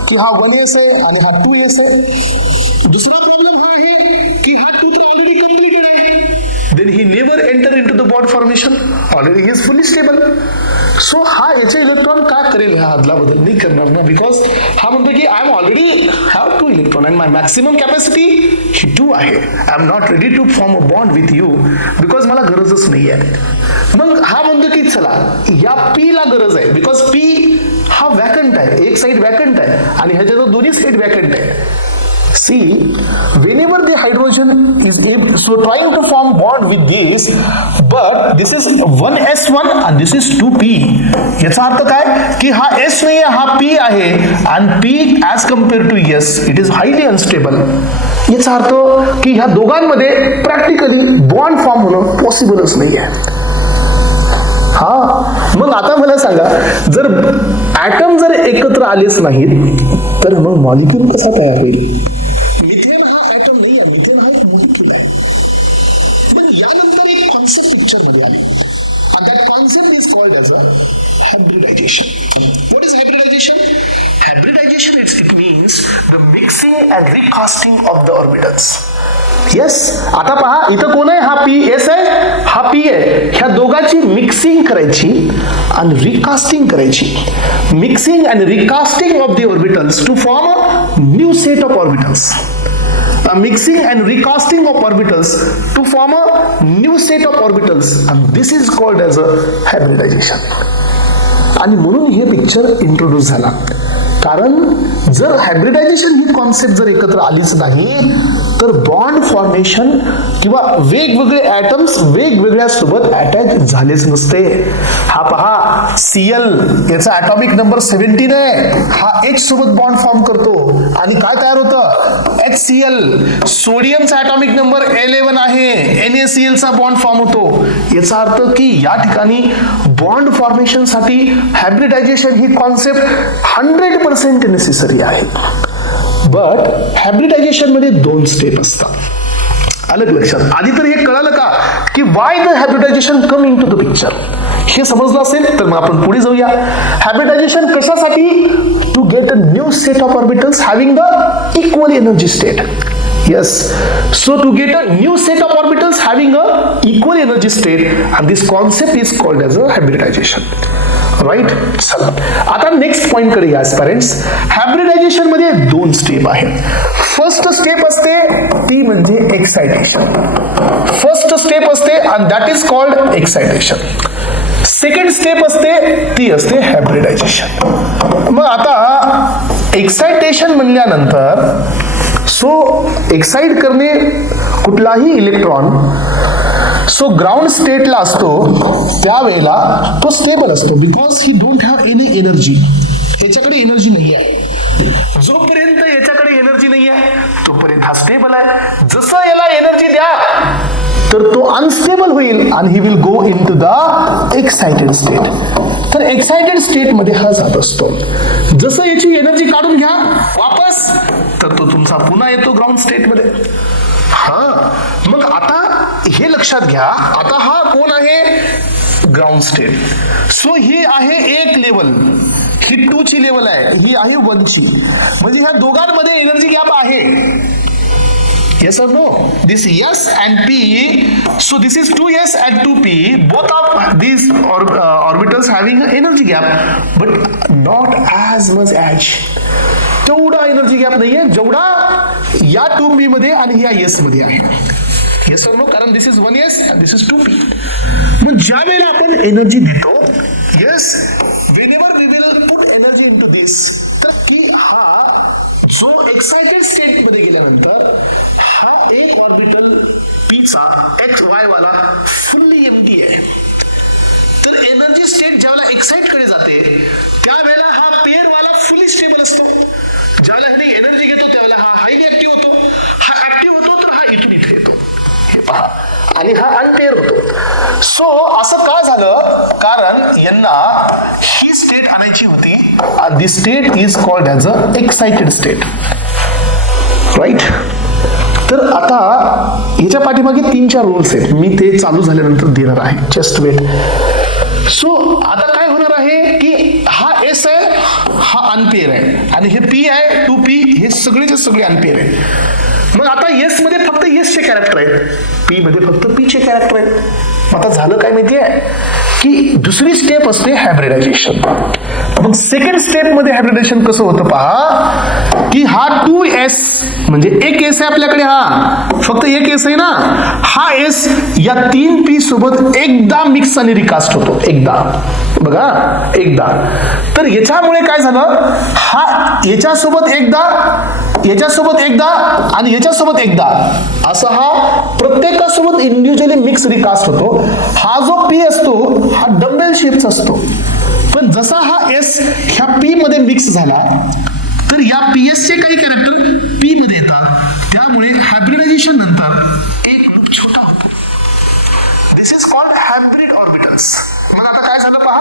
की हा 1s आहे आणि हा 2s आहे. दुसरा प्रॉब्लेम हा आहे की हा 2 तर ऑलरेडी कंप्लीटेड आहे. Then he never enter into the bond formation, already he is fully stable. So हा याचे इलेक्ट्रॉन काय करेल? हा अदला बदल नाही करणार ना, बिकॉज हा म्हणतो की I am already have 2 electron and my maximum capacity ही 2 आहे. I am not ready to form a bond with you because मला गरजच नाही आहे. मग हा म्हणतो की चला या पी ला गरज आहे, बिकॉज पी हा वॅकंट आहे, एक साइड वॅकंट आहे आणि ह्याच्या दोन्ही साइड वॅकंट आहे. See, whenever the hydrogen is able, so trying to form bond with this, but this is 1s1 and this is 2p. याचा अर्थ काय की हा s नाही आहे, हा p आहे, आणि p as compared to s it is highly unstable. याचा अर्थ की ह्या दोघांमध्ये प्रॅक्टिकली बॉन्ड फॉर्म होणं पॉसिबलच नाही आहे. हा, मग आता मला सांगा, जर ऍटम जर एकत्र आलेच नाहीत तर मग मॉलिक्यूल कसा तयार होईल? मिथेन हा ऍटम नाही आहे, मिथेन हा एक मॉलिक्यूल आहे. पण यानंतर एक कॉन्सेप्ट पिक्चर मध्ये आले, and that concept is called as a hybridization. What is hybridization? Hybridization it means the mixing and recasting of the orbitals. Yes, आता पहा इथं कोण आहे? हा पी एस आहे, हा पी आहे. ह्या दोघांची मिक्सिंग करायची आणि रिकास्टिंग करायची. Mixing and recasting of the orbitals to form a new set of orbitals. Mixing and recasting of orbitals to form a new set of orbitals, and this is called as a hybridization. आणि म्हणून हे picture introduce झाला. कारण जर hybridisation ही concept जर एकत्र आलीच नाही तर बॉन्ड फॉर्मेशन किंवा वेगवेगळे ॲटम्स वेगवेगळ्या सोबत अटॅच झालेच नसते. हा पहा, Cl याचा ॲटॉमिक नंबर 17 आहे, हा H सोबत बॉन्ड फॉर्म करतो आणि काय तयार होतं? HCl. सोडियमचा ॲटॉमिक नंबर 11 आहे, NaCl चा बॉन्ड फॉर्म होतो. याचा अर्थ की या ठिकाणी बॉन्ड फॉर्मेशन साठी हायब्रिडायझेशन ही कॉन्सेप्ट 100% नेसेसरी आहे. बट हायब्रिडायझेशन मध्ये 2 स्टेप असतात. अलग लक्षात. आधी तर हे कळालं का की why the hybridization come in to the picture? हे समजलं असेल तर मग आपण पुढे जाऊया. हायब्रिडायझेशन कशासाठी? To get a new set of orbitals having the equal energy state. Yes, so to get a new set of orbitals having a equal energy state, and this concept is called as a hybridization. Right. चला आता next point कडे या students. Hybridisation मध्ये 2 step आहेत. First step असते ती म्हणजे excitation. First step असते and that is called excitation. Second step असते ती असते हायब्रिडायझेशन. मग आता एक्साइटेशन म्हणल्यानंतर सो एक्साइट करणे कुठलाही इलेक्ट्रॉन सो ग्राउंड स्टेटला असतो त्यावेळेला तो स्टेबल असतो because he don't have any energy. याच्याकडे एनर्जी नाही आहे. जोपर्यंत याच्याकडे एनर्जी नाही आहे तोपर्यंत हा स्टेबल स्टेबल आहे. जसं याला एनर्जी द्या तर तो अनस्टेबल होईल आणि he will go in to the excited state. तर एक्साइटेड स्टेट मध्ये हा जात असतो. जसं याची एनर्जी काढून घ्या वापस तर तो तुमचा पुन्हा येतो ग्राउंड स्टेट मध्ये. हा मग आता हे लक्षात घ्या, आता हा कोण आहे, ग्राउंड स्टेट. सो ही आहे एक लेवल, ही 2 ची लेवल आहे, ही आहे 1 ची. म्हणजे ह्या दोघांमध्ये एनर्जी गॅप आहे. Yes or no? This S and P, so this is 2S and 2P, both of these orbitals having an energy gap, but not as much as. तेवढा एनर्जी गॅप नाहीये जेवढा या 2P मध्ये आणि या S मध्ये आहे. Yes or no? कारण this is 1S and this is 2P. मग ज्या वेळेला आपण एनर्जी देतो, yes, whenever we will put energy into this, तर की हा जो एक्साइटेड स्टेट मध्ये गेल्यानंतर हा एक ऑर्बिटल P चा XY वाला फुल्ली एम्प्टी आहे. तर एनर्जी स्टेट ज्यावेळेला एक्साइट कडे जाते त्यावेळेला हा पेअर वाला फुल्ली स्टेबल असतो. ज्यावेळेला ह्याने एनर्जी घेतो त्यावेळेला हा हायली ऍक्टिव्ह होतो. हा ऍक्टिव्ह होतो तर हा इथून इथे येतो, हे पहा, आणि हा अनपेअर होतो. सो असं का झालं, कारण यांना ही स्टेट आणायची होती. This state is called as a excited state, right. तर आता याच्या पाठीमागे 3-4 रूल्स आहेत, मी ते चालू झाल्यानंतर देणार आहे, जस्ट वेट. सो आता काय होणार आहे की हा एस आहे, हा अनपेअर आहे, आणि हे पी आहे 2P, हे सगळेचे सगळे अनपेअर आहे. मग आता एस मध्ये फक्त एस चे कॅरेक्टर आहेत, पी मध्ये फक्त पी चे कॅरेक्टर आहेत. आता झालं काय माहितीये की दुसरी स्टेप असते हायब्रिडायझेशन. मग सेकंड स्टेप मध्ये हायब्रिडायझेशन कसं होतं पहा, की हा 2S म्हणजे एक एस आहे आपल्याकडे, हा फक्त एक एस आहे ना, हा एस या 3P सोबत एकदा मिक्स आणि रिकास्ट होतो, एकदा, बघा, एकदा. तर याच्यामुळे काय झालं, हा याच्यासोबत एकदा, याच्यासोबत एकदा आणि याच्यासोबत एकदा, असा हा प्रत्येकासोबत इंडिव्हिज्युअली मिक्स रिकास्ट होतो. हा जो पी असतो हा डबल शेपचा असतो, पण जसा हा एस ह्या पी मध्ये मिक्स झाला तर या पीएस चे काही कॅरेक्टर पी मध्ये येतात. त्यामुळे हायब्रिडायझेशन नंतर एक लूप छोटा होतो. दिस इज कॉल्ड हायब्रिड ऑर्बिटल्स. मग आता काय झालं पहा,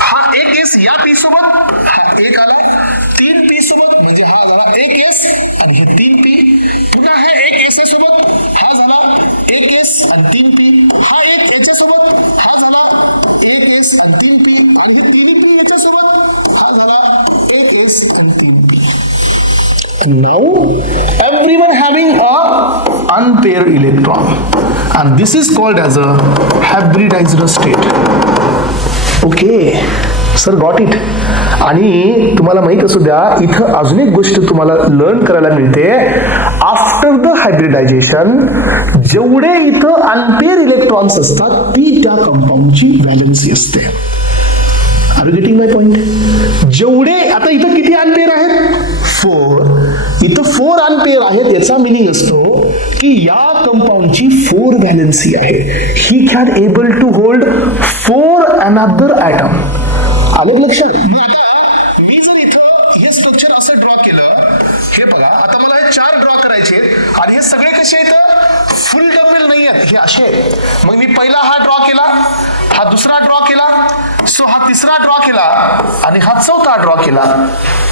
हा एक एस या पी सोबत, हा एक आला 3P सोबत, म्हणजे हा झाला एक एस आणि हे 3P. पुन्हा हा एक एस सोबत, हा झाला एक एस आणि 3P. हा एक याच्यासोबत, हा झाला एक एस आणि 3P, आणि हे 3P याच्यासोबत, हा झाला एक एस आणि 3P. Now everyone having a unpaired electron, and this is called as a hybridized state. Okay, sir, got it. आणि तुम्हाला माहित असू द्या, इथं अजून एक गोष्ट तुम्हाला लर्न करायला मिळते. आफ्टर द हायब्रिडायझेशन जेवढे इथं अनपेअर इलेक्ट्रॉन्स असतात ती त्या कंपाऊंडची व्हॅलेन्सी असते. Are you getting my point? जेवढे आता इथं किती अनपेअर आहेत, 4. इथं 4 अनपेअर आहेत. याचा मिनिंग असतो की या कंपाऊंडची 4 व्हॅलेन्सी आहे. He can able to hold 4 another atom. आलं लक्षात? मग आता मी जर इथं हे स्ट्रक्चर असं ड्रॉ केलं, हे बघा, आता मला हे 4 ड्रॉ करायचे आणि हे सगळे कसे आहेत, फुल डबल नाही आहेत, हे असे आहेत. मग मी पहिला हा ड्रॉ केला, हा दुसरा ड्रॉ केला, सो हा तिसरा ड्रॉ केला आणि हा चौथा ड्रॉ केला,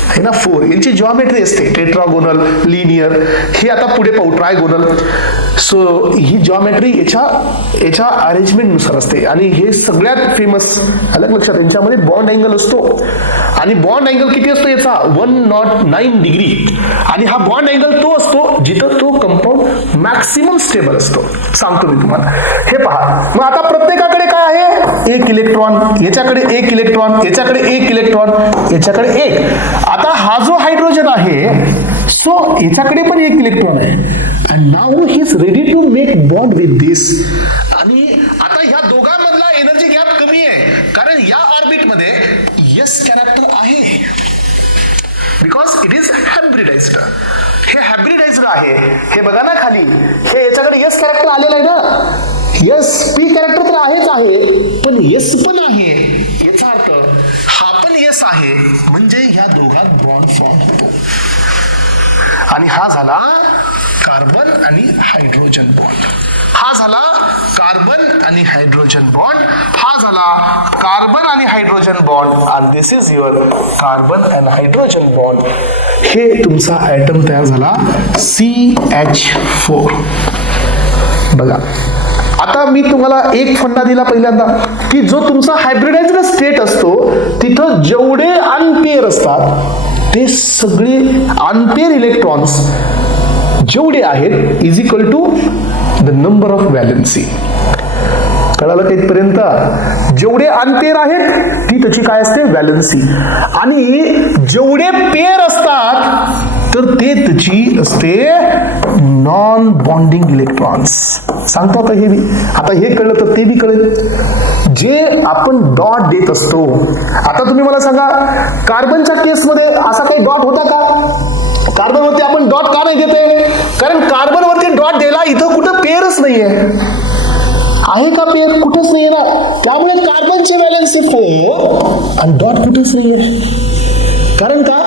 है ना. 4 यांची जॉमेट्री असते, टेट्रागोनल, लिनियर. हे आता पुढे पाहू ट्रायगोनल. सो ही जॉमेट्री याच्या अरेंजमेंट नुसार असते. आणि हे सगळ्यात फेमस, अलग लक्षात, यांच्यामध्ये बॉन्ड अँगल असतो. आणि बॉन्ड अँगल किती असतो याचा, 109 डिग्री. आणि हा बॉन्ड अँगल तो असतो जिथं तो कंपाऊंड मॅक्सिमम स्टेबल असतो. सांगतो मी तुम्हाला, हे पहा. मग आता प्रत्येकाकडे काय आहे, एक इलेक्ट्रॉन, याच्याकडे एक इलेक्ट्रॉन, याच्याकडे एक इलेक्ट्रॉन, याच्याकडे एक. आता हा जो हायड्रोजन आहे, सो याच्याकडे पण एक इलेक्ट्रॉन आहे. And now he is ready to make bond with this. आणि आता ह्या दोघांमधला एनर्जी गॅप कमी आहे, कारण या ऑर्बिट मध्ये यस कॅरेक्टर आहे, बिकॉज इट इज हायब्रिडाइज्ड. हे हायब्रिडाइज्ड आहे. हे बघा ना खाली, हे याच्याकडे यस कॅरेक्टर आलेलं आहे ना. यस पी कॅरेक्टर तर आहेच आहे, पण यस पण आहे. याचा अर्थ हा पण यस आहे, म्हणजे ह्या दोघात बॉन्ड फॉर्म होतो. आणि हा झाला कार्बन आणि हायड्रोजन बॉन्ड. हा झाला कार्बन आणि हायड्रोजन बॉन्ड. हा झाला कार्बन आणि हायड्रोजन बॉन्ड आणि this is your carbon and hydrogen bond. हे तुमचा ॲटम तयार झाला CH4. बघा आता मी तुम्हाला एक फंडा दिला पहिल्यांदा की जो तुमचा हायब्रिडाइज्ड स्टेट असतो तिथं जेवढे अनपेअर असतात ते सगळे अनपेअर इलेक्ट्रॉन्स जेवढे आहेत is equal to the number of valency. कळालं का इथपर्यंत? जेवढे अनपेअर आहेत ती त्याची काय असते व्हॅलेन्सी आणि जेवढे पेअर असतात तर ते त्याची असते नॉन बॉन्डिंग इलेक्ट्रॉन्स. सांगतो आता हे बी. आता हे कळलं तर ते बी कळेल. जे आपण डॉट देत असतो, आता तुम्ही मला सांगा कार्बनच्या केसमध्ये असा काही डॉट होता का? कार्बनवरती आपण डॉट का नाही देते? कारण कार्बनवरती डॉट द्यायला इथं कुठं पेअरच नाहीये. आहे का पेअर? कुठंच नाहीये ना. त्यामुळे कार्बनची व्हॅलेन्सी 4 आणि डॉट कुठंच नाहीये. कारण का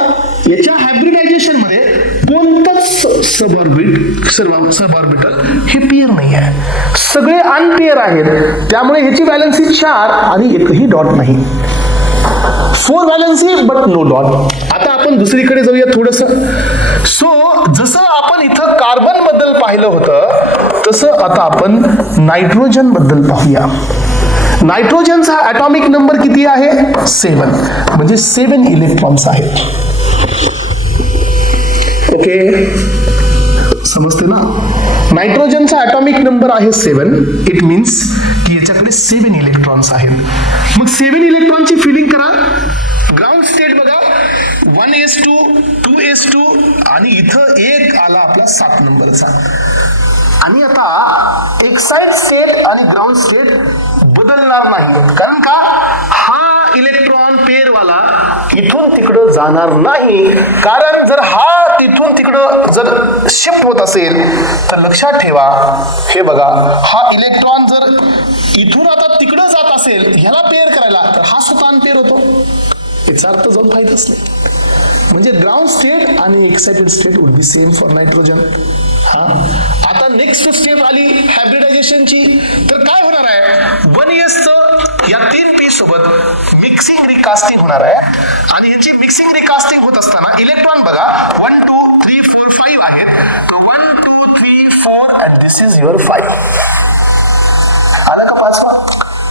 याच्या हायब्रिडायझेशन मध्ये कोणतंच सबऑर्बिटल हे पेअर नाही आहे. सगळे अनपेअर आहेत. त्यामुळे ह्याची व्हॅलेन्सी 4 आणि एकही डॉट नाही. 4 व्हॅलेन्सी बट नो डॉट. आता आपण दुसरीकडे जाऊया थोडस. सो जसं आपण इथं कार्बन बद्दल पाहिलं होतं तसं आता आपण नायट्रोजन बद्दल पाहूया. नायट्रोजनचा ॲटॉमिक नंबर किती आहे? 7. म्हणजे 7 इलेक्ट्रॉन्स आहेत. ओके समजते ना? नायट्रोजनचा ॲटॉमिक नंबर आहे 7. इट मीन्स की याच्याकडे 7 इलेक्ट्रॉन्स आहेत. मग 7 इलेक्ट्रॉनची फिलिंग करा. ग्राउंड स्टेट बघा 1s2 2s2 आणि इथं एक आला आपला 7 नंबरचा. आणि आता एक्साइड स्टेट आणि ग्राउंड स्टेट बदलणार नाही. कारण का हा इलेक्ट्रॉन पेअर वाला इथून तिकडं जाणार नाही. कारण जर हा तिथून तिकडं जर शिफ्ट होत असेल तर लक्षात ठेवा, हे बघा हा इलेक्ट्रॉन जर इथून आता तिकडं जात असेल ह्याला पेअर करायला तर हा स्वतः अनपेअर होतो. याचा अर्थ जाऊन फायदाच नाही. म्हणजे ग्राउंड स्टेट आणि excited state would be same for nitrogen. हा आता नेक्स्ट स्टेप आली हायब्रिडायझेशनची. तर काय होणार आहे? 1s चं या 3 p सोबत मिक्सिंग रिकास्टिंग होणार आहे. आणि यांची मिक्सिंग रिकास्टिंग होत असताना इलेक्ट्रॉन बघा 1 2 3 4 5 आहेत. 1 2 3 4 and this is your 5. आलं का 5वा?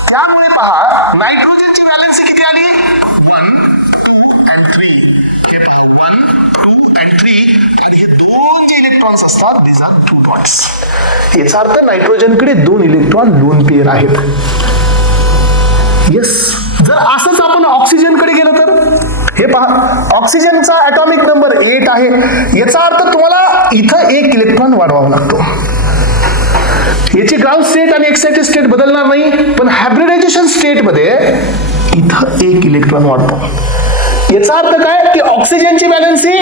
त्यामुळे पहा नायट्रोजनची व्हॅलेन्सी किती आली? 1 2 and 3. हे 1 2 and 3 आणि हे 2 जे इलेक्ट्रॉन्स असतात these are 2 dots. याचा अर्थ नायट्रोजनकडे 2 इलेक्ट्रॉन लोन पेअर आहेत. येस. जर असंच आपण ऑक्सिजनकडे गेलो तर हे पहा ऑक्सिजनचा ॲटॉमिक नंबर 8 आहे. याचा अर्थ तुम्हाला इथं 1 इलेक्ट्रॉन वाढवावा लागतो. याची ग्राउंड स्टेट आणि एक्साइटेड स्टेट बदलणार नाही. पण हायब्रिडायझेशन स्टेट मध्ये इथं 1 इलेक्ट्रॉन वाढतो. याचा अर्थ काय की ऑक्सिजनची व्हॅलेन्सी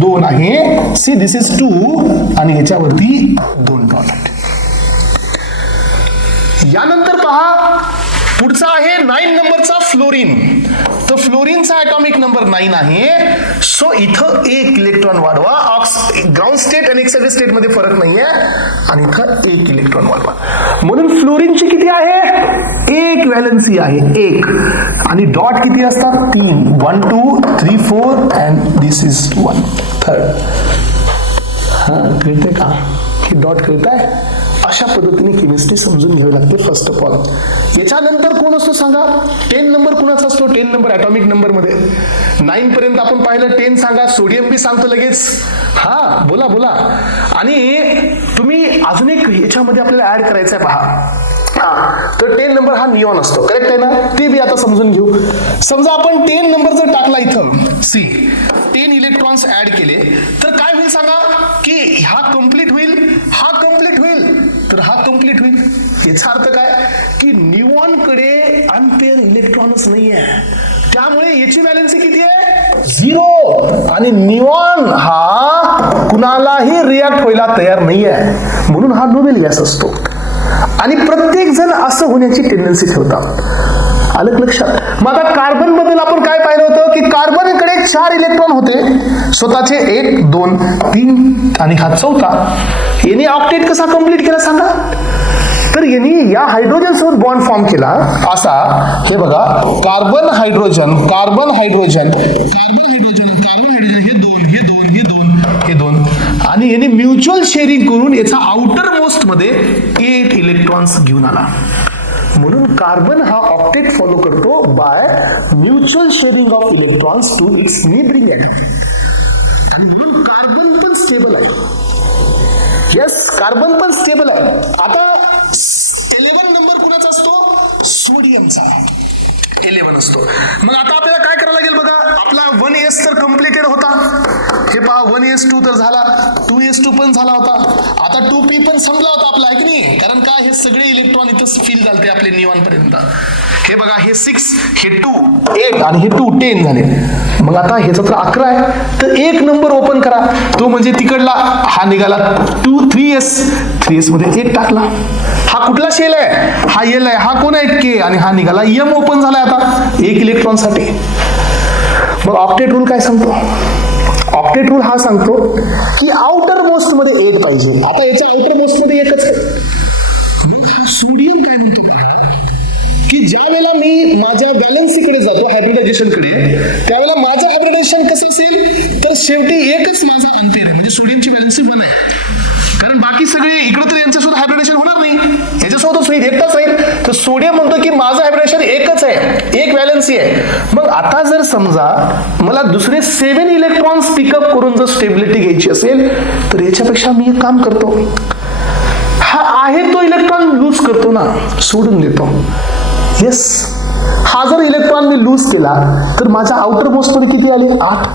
2 आहे. सी दिस इज 2 आणि याच्यावरती 2 डॉट आहेत. यानंतर पहा पुढचा आहे 9 नंबरचा फ्लोरीन. तर फ्लोरीनचा ॲटॉमिक नंबर 9 आहे. सो इथं 1 इलेक्ट्रॉन वाढवा. ग्राउंड स्टेट आणि एक्साइटेड स्टेट मध्ये फरक नाहीये आणि इथं 1 इलेक्ट्रॉन वाढवा. म्हणून फ्लोरीनची किती आहे? 1 व्हॅलेन्सी आहे 1 आणि डॉट किती असतात? 3. 1 2 3 4 अँड दिस इज 1 3rd. हा कळतंय का? हे डॉट कळताय? अशा पद्धतीने केमिस्ट्री समजून घ्यावी लागते फर्स्ट ऑफ ऑल. याच्यानंतर कोण असतो सांगा? 10 नंबर कुणाचा असतो? 10 नंबर ॲटॉमिक नंबर मध्ये 9 पर्यंत आपण पाहिलं. 10 सांगा. सोडियम बी सांगतो लगेच. हा बोला बोला. आणि तुम्ही अजून एक याच्यामध्ये आपल्याला ऍड करायचं आहे पहा. हा तर 10 नंबर हा निऑन असतो. करेक्ट आहे ना? ते बी आता समजून घेऊ. समजा आपण 10 नंबर जर टाकला इथं सी 10 इलेक्ट्रॉन्स ऍड केले तर काय होईल सांगा? की हा कंप्लीट होईल, हा कंप्लीट होईल, तर हा कंप्लीट होईल. याचा अर्थ काय की निऑन कडे अनपेअर इलेक्ट्रॉनच नाहीये. त्यामुळे याची व्हॅलेन्सी किती आहे? 0. आणि निऑन हा कुणालाही रिॲक्ट व्हायला तयार नाहीये. म्हणून हा नोबेल गॅस असतो. आणि प्रत्येक जण असं होण्याची टेंडन्सी ठेवतात. आलं लक्षात? मग आता कार्बन बद्दल आपण काय पाहिलं होतं की कार्बनकडे 4 इलेक्ट्रॉन होते स्वतःचे, 1 2 3 आणि हा चौथा. यांनी ऑक्टेट कसा कंप्लीट केला सांगा. तर यांनी या हायड्रोजन सोबत बॉन्ड फॉर्म केला असा. हे बघा, carbon hydrogen carbon hydrogen carbon hydrogen carbon hydrogen हे दोन आणि यांनी म्युच्युअल शेअरिंग करून याचा आउटर मोस्ट मध्ये 8 इलेक्ट्रॉन्स घेऊन आला. म्हणून कार्बन हा ऑक्टेट फॉलो करतो by mutual sharing of electrons to its neighbouring atom. आणि म्हणून कार्बन पण स्टेबल आहे. येस, कार्बन पण स्टेबल आहे. आता 11 नंबर कुणाचा असतो? सोडियमचा 11 असतो. मग आता आपल्याला काय करायला लागेल बघा. आपला 1s तर कम्प्लिटेड होता. हे पहा, 1s2 तर झाला, 2s2 पण झाला होता. आता 2p पण संपला होता आपला, आहे की नाही? कारण काय, हे सगळे इलेक्ट्रॉन इथं फिल झाले आपले निऑन पर्यंत. हे बघा, हे 6, हे 2 8 आणि हे 2 10 झाले. मग आता ह्याचा तर 11 आहे, तर 1 नंबर ओपन करा. तो म्हणजे तिकडला हा निघाला 3s मध्ये 1 टाकला. हा कुठला शेल आहे? हा एल आहे. हा कोण आहे? के. आणि हा निघाला एम. ओपन झालाय आता 1 इलेक्ट्रॉन साठी. मग ऑक्टेट रूल काय सांगतो? ऑक्टेट रूल हा सांगतो की आउटर मोस्ट मध्ये 1 पाहिजे. आता याच्या आउटर मोस्ट मध्ये 1च आहे. मग हा सोडियम काय म्हणतो पहा, की ज्या वेळेला मी माझ्या बॅलन्सीकडे जातो, हायब्रिडायझेशन कडे, त्यावेळेला माझं हायब्रिडायझेशन कसं असेल, तर शेवटी एकच माझा अनपेअर म्हणजे सोडियमची बॅलन्सी 1 आहे. कारण बाकी सगळे इकडे तर यांच्यासोबत हायब्रिडेशन होणार नाही, याच्यासोबतच होईल, एकटाच राहील. तर सोडियम म्हणतो की माझं हायब्रिडेशन एकच आहे, 1 व्हॅलन्सी आहे. मग आता जर समजा मला दुसरे 7 इलेक्ट्रॉन्स पिकअप करून जर स्टेबिलिटी घ्यायची असेल, तर याच्यापेक्षा मी एक काम करतो, हा आहे तो इलेक्ट्रॉन लूज करतो ना, सोडून देतो. येस, हा जर इलेक्ट्रॉन मी लूज केला तर माझ्या आउटर मोस्ट मध्ये किती आले? 8.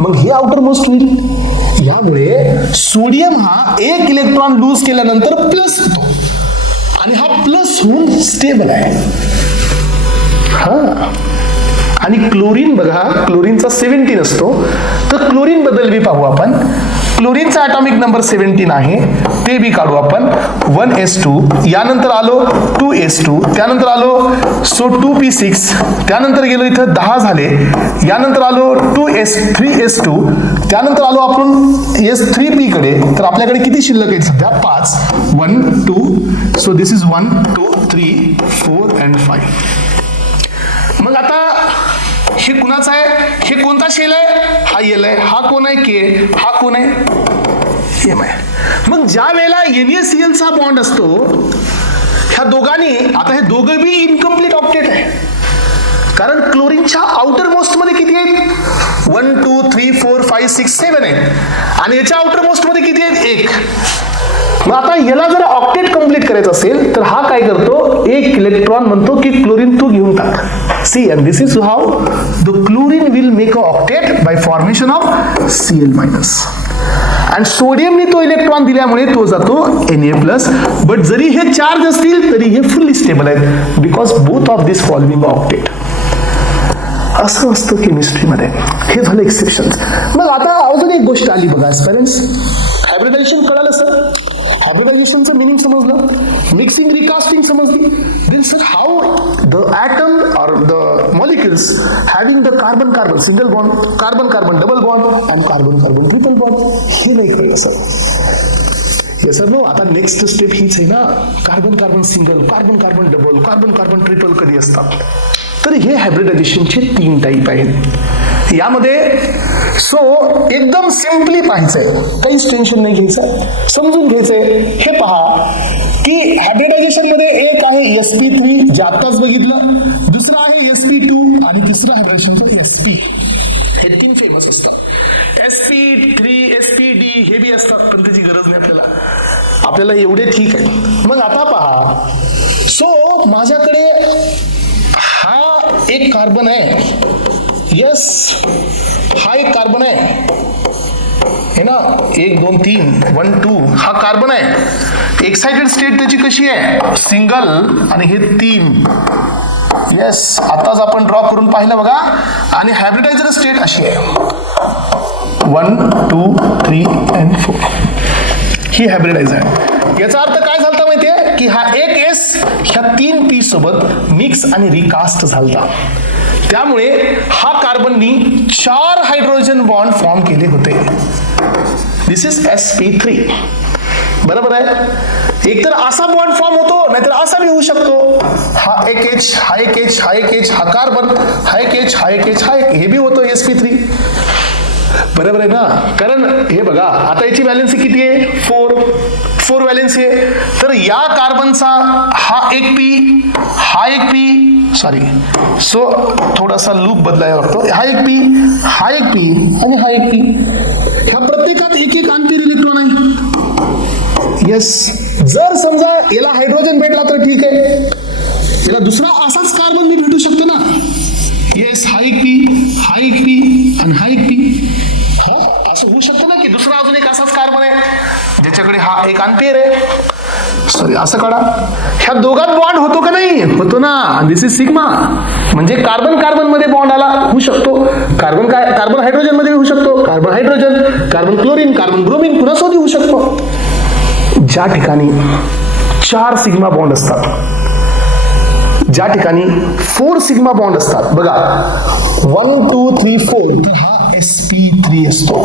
मग हे आउटर मोस्ट होईल. यामुळे सोडियम हा 1 इलेक्ट्रॉन लूज केल्यानंतर प्लस होतो आणि हा प्लस होऊन स्टेबल आहे. हा, आणि क्लोरीन बघा, क्लोरीनचा 17 असतो. तर क्लोरीन बद्दल बी पाहू आपण. क्लोरीनचा ॲटॉमिक नंबर 17 आहे, ते बी काढू आपण. 1s2, यानंतर आलो 2s2, त्यानंतर आलो 2p6, त्यानंतर गेलो इथं 10 झाले. यानंतर आलो 3s2, त्यानंतर आलो आपण s3p कडे. तर आपल्याकडे किती शिल्लक आहेत सध्या? 5. 1 2, सो दिस इज 1 2 3 4 and 5. मग आता हे कुणाचं आहे? हे कोणता शेल आहे? हा एल आहे. हा कोण आहे? के. हा कोण आहे? एम आहे. मग ज्या वेळेला NaCl चा बॉन्ड असतो ह्या दोघांनी, आता हे दोघं बी इनकम्प्लीट ऑक्टेट आहे. कारण क्लोरीनच्या आउटर मोस्ट मध्ये किती आहेत? 1 2 3 4 5 6 7 आहेत आणि याच्या आउटर मोस्ट मध्ये किती आहेत? 1. मग आता याला जर ऑक्टेट कंप्लीट करायचं असेल तर हा काय करतो? 1 इलेक्ट्रॉन म्हणतो की क्लोरीन तू घेऊन टाक. See, and this is how the chlorine will make a octet by formation of Cl-. and सोडियमने तो इलेक्ट्रॉन दिल्यामुळे तो जातो Na+. बट जरी हे चार्ज असतील तरी हे फुल्ली स्टेबल आहेत because both of this following octet. असं असतं केमिस्ट्रीमध्ये. हे झालं एक्सेप्शन. मग आता अजून एक गोष्ट आली बघा स्टुडंट्स. हायब्रिडायझेशन कळालं सर? हायब्रिडायझेशनचं मिनिंग समजलं, मिक्सिंग रिकास्टिंग समजली. Then sir how the atom और the molecules having the carbon carbon single bond, carbon carbon double bond and carbon carbon triple bond, हे नाही कळलं सर. सर नो, आता next step हीच आहे ना, carbon carbon single, carbon carbon double, carbon carbon triple कधी असतात. तर हे हायब्रिडायझेशनचे 3 टाईप आहेत यामध्ये. सो एकदम सिम्पली पाहायचंय, काहीच टेन्शन नाही घ्यायचं, समजून घ्यायचंय. हे पहा की हायब्रिडायझेशन मध्ये एक आहे sp3 जे आत्ताच बघितलं, दुसरं आहे sp2 आणि तिसरं हायब्रिडायझेशनचं sp. हे 3 फेमस असतात. sp3 spd हे बी असतात पण त्याची गरज नाही आपल्याला एवढे ठीक आहे. मग आता पहा, सो माझ्याकडे हा एक कार्बन आहे. यस, हा एक कार्बन आहे हे ना, 1 2 3 1 2 हा कार्बन आहे. एक्साइटेड स्टेट त्याची कशी आहे? सिंगल आणि हे 3. येस, आताच आपण ड्रॉ करून पाहिलं बघा. आणि हायब्रिडायझर स्टेट अशी आहे 1 2 3 and 4. ही हायब्रिडायझर आहे. याचा अर्थ काय झालता माहितीये की हा एक एस ह्या 3 पी सोबत मिक्स आणि रिकास्ट झालता. त्यामुळे हा कार्बननी 4 हायड्रोजन बॉन्ड फॉर्म केले होते. दिस इज sp3. बरोबर आहे. एकतर असा बॉन्ड फॉर्म होतो, नाहीतर असा भी होऊ शकतो. हा एक एच, हा एक एच, हा एक एच, हा कार्बन, हा एक एच, हा एक एच, हा एक, हे भी होतो sp3. बरोबर आहे ना. कारण हे बघा आता याची व्हॅलेन्सी किती आहे, 4 व्हॅलेन्सी आहे. तर या कार्बनचा हा एक पी, हा एक पी, सॉरी सो थोडासा लूप बदलायला लागतो. हा एक पी, हा एक पी आणि हा एक पी, ह्या प्रत्येकात एक एक अनपेअर इलेक्ट्रॉन आहे. येस, जर समजा याला हायड्रोजन भेटला तर ठीक आहे, याला दुसरा असाच कार्बन मी भेटू शकतो ना. येस, हा एक पी, हा एक पी आणि हा एक पी. असं होऊ शकतं ना की दुसरा अजून एक असाच कार्बन आहे ज्याच्याकडे हा एक अनपेअर आहे. सॉरी असं काढा. ह्या दोघात बॉन्ड होतो का नाही, होतो ना. दिस इज सिग्मा. म्हणजे कार्बन कार्बन मध्ये बॉन्ड आला, होऊ शकतो. कार्बन हायड्रोजन मध्ये होऊ शकतो, carbon hydrogen, carbon chlorine, carbon bromine पुन्हा सोबत होऊ शकतो. ज्या ठिकाणी 4 सिग्मा बॉन्ड असतात, ज्या ठिकाणी 4 सिग्मा बॉन्ड असतात, बघा 1 2 3 4, तर हा sp3 असतो.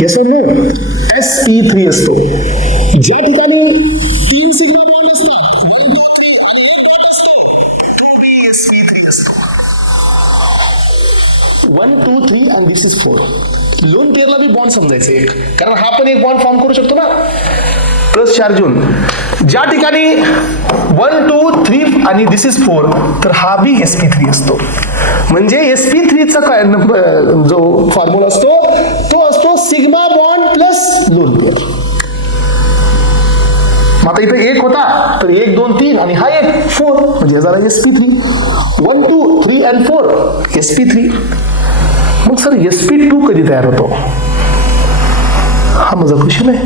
येस और नो, sp3 असतो. ज्या ठिकाणी 3 सिग्मा बॉन्ड असतात, 1 2 3 बॉन्ड असतात, तो भी sp3 असतो. 1 2 3 and this is 4. लोन पेअरला बी बॉन्ड समजायचं एक, कारण हा पण एक बॉन्ड फॉर्म करू शकतो ना. प्लस चार्ज होऊन ज्या ठिकाणी 1 2 3 आणि दिस इज 4, तर हा बी sp3 असतो. म्हणजे sp3 चा काय जो फॉर्म्युला असतो तो असतो sigma bond plus lone pair. मग आता इथे एक होता तर 1 2 3 आणि हा एक 4, म्हणजे झाला sp3. 1 2 3 and 4 sp3. मग सर sp2 कधी तयार होतो, हा माझा क्वेश्चन आहे.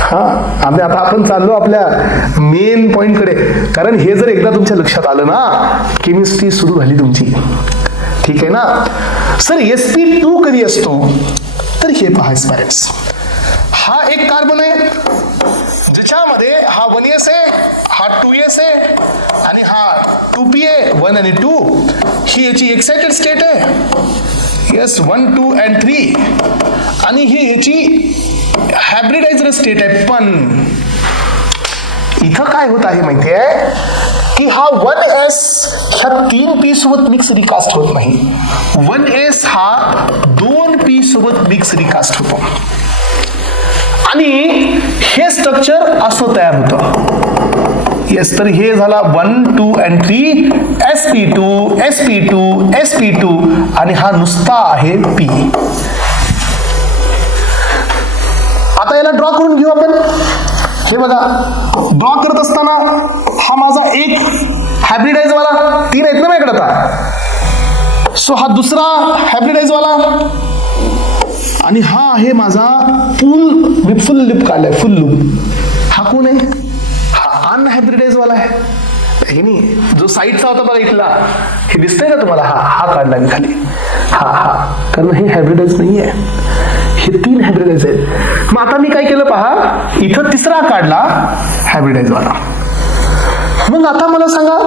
हा आम्ही आता आपण चाललो आपल्या मेन पॉइंट कडे. कारण हे जर एकदा तुमच्या लक्षात आलं ना, केमिस्ट्री सुरू झाली तुमची. ठीक आहे ना. सर sp2 कधी असतो, तर हे पहा स्पायरेट्स. हा एक कार्बन आहे ज्याच्यामध्ये हा 1s आहे, हा 2s आहे आणि हा 2p आहे. 1 आणि 2 ही याची एक्साइटेड स्टेट आहे. येस, 1 2 and 3 आणि ही याची हायब्रिडाइज्ड स्टेट आहे. पण इथं काय होत आहे माहितीये की हा 1s ह्या 3 पी सोबत मिक्स रिकास्ट होत नाही. 1s हा 2 पी सोबत मिक्स रिकास्ट होतो आणि हे स्ट्रक्चर असं तयार होतं. येस, तर हे झाला 1 2 and 3 sp2 sp2 sp2 आणि हा नुसता आहे p. आता याला ड्रॉ करून घेऊ आपण. हे बघा, ड्रॉ करत असताना हा माझा एक हायब्रिडाइज वाला, 3 आहेत ना माझ्याकडे आता. सो हा दुसरा हायब्रिडाइज वाला आणि हा आहे माझा फुल लूप काढलाय, फुल लूप. हा कोण आहे, हा अनहायब्रिडाइज वाला आहे. हे नाही जो साईडचा होता बघा इथला, हे दिसतंय ना तुम्हाला, हा काढला मी खाली. हा कारण हे हायब्रिडाइज नाही आहे, हे 3 हायब्रिडाइज आहेत. मग आता मी काय केलं पहा, इथं तिसरा काढला हायब्रिडाइज वाला. मग आता मला सांगा,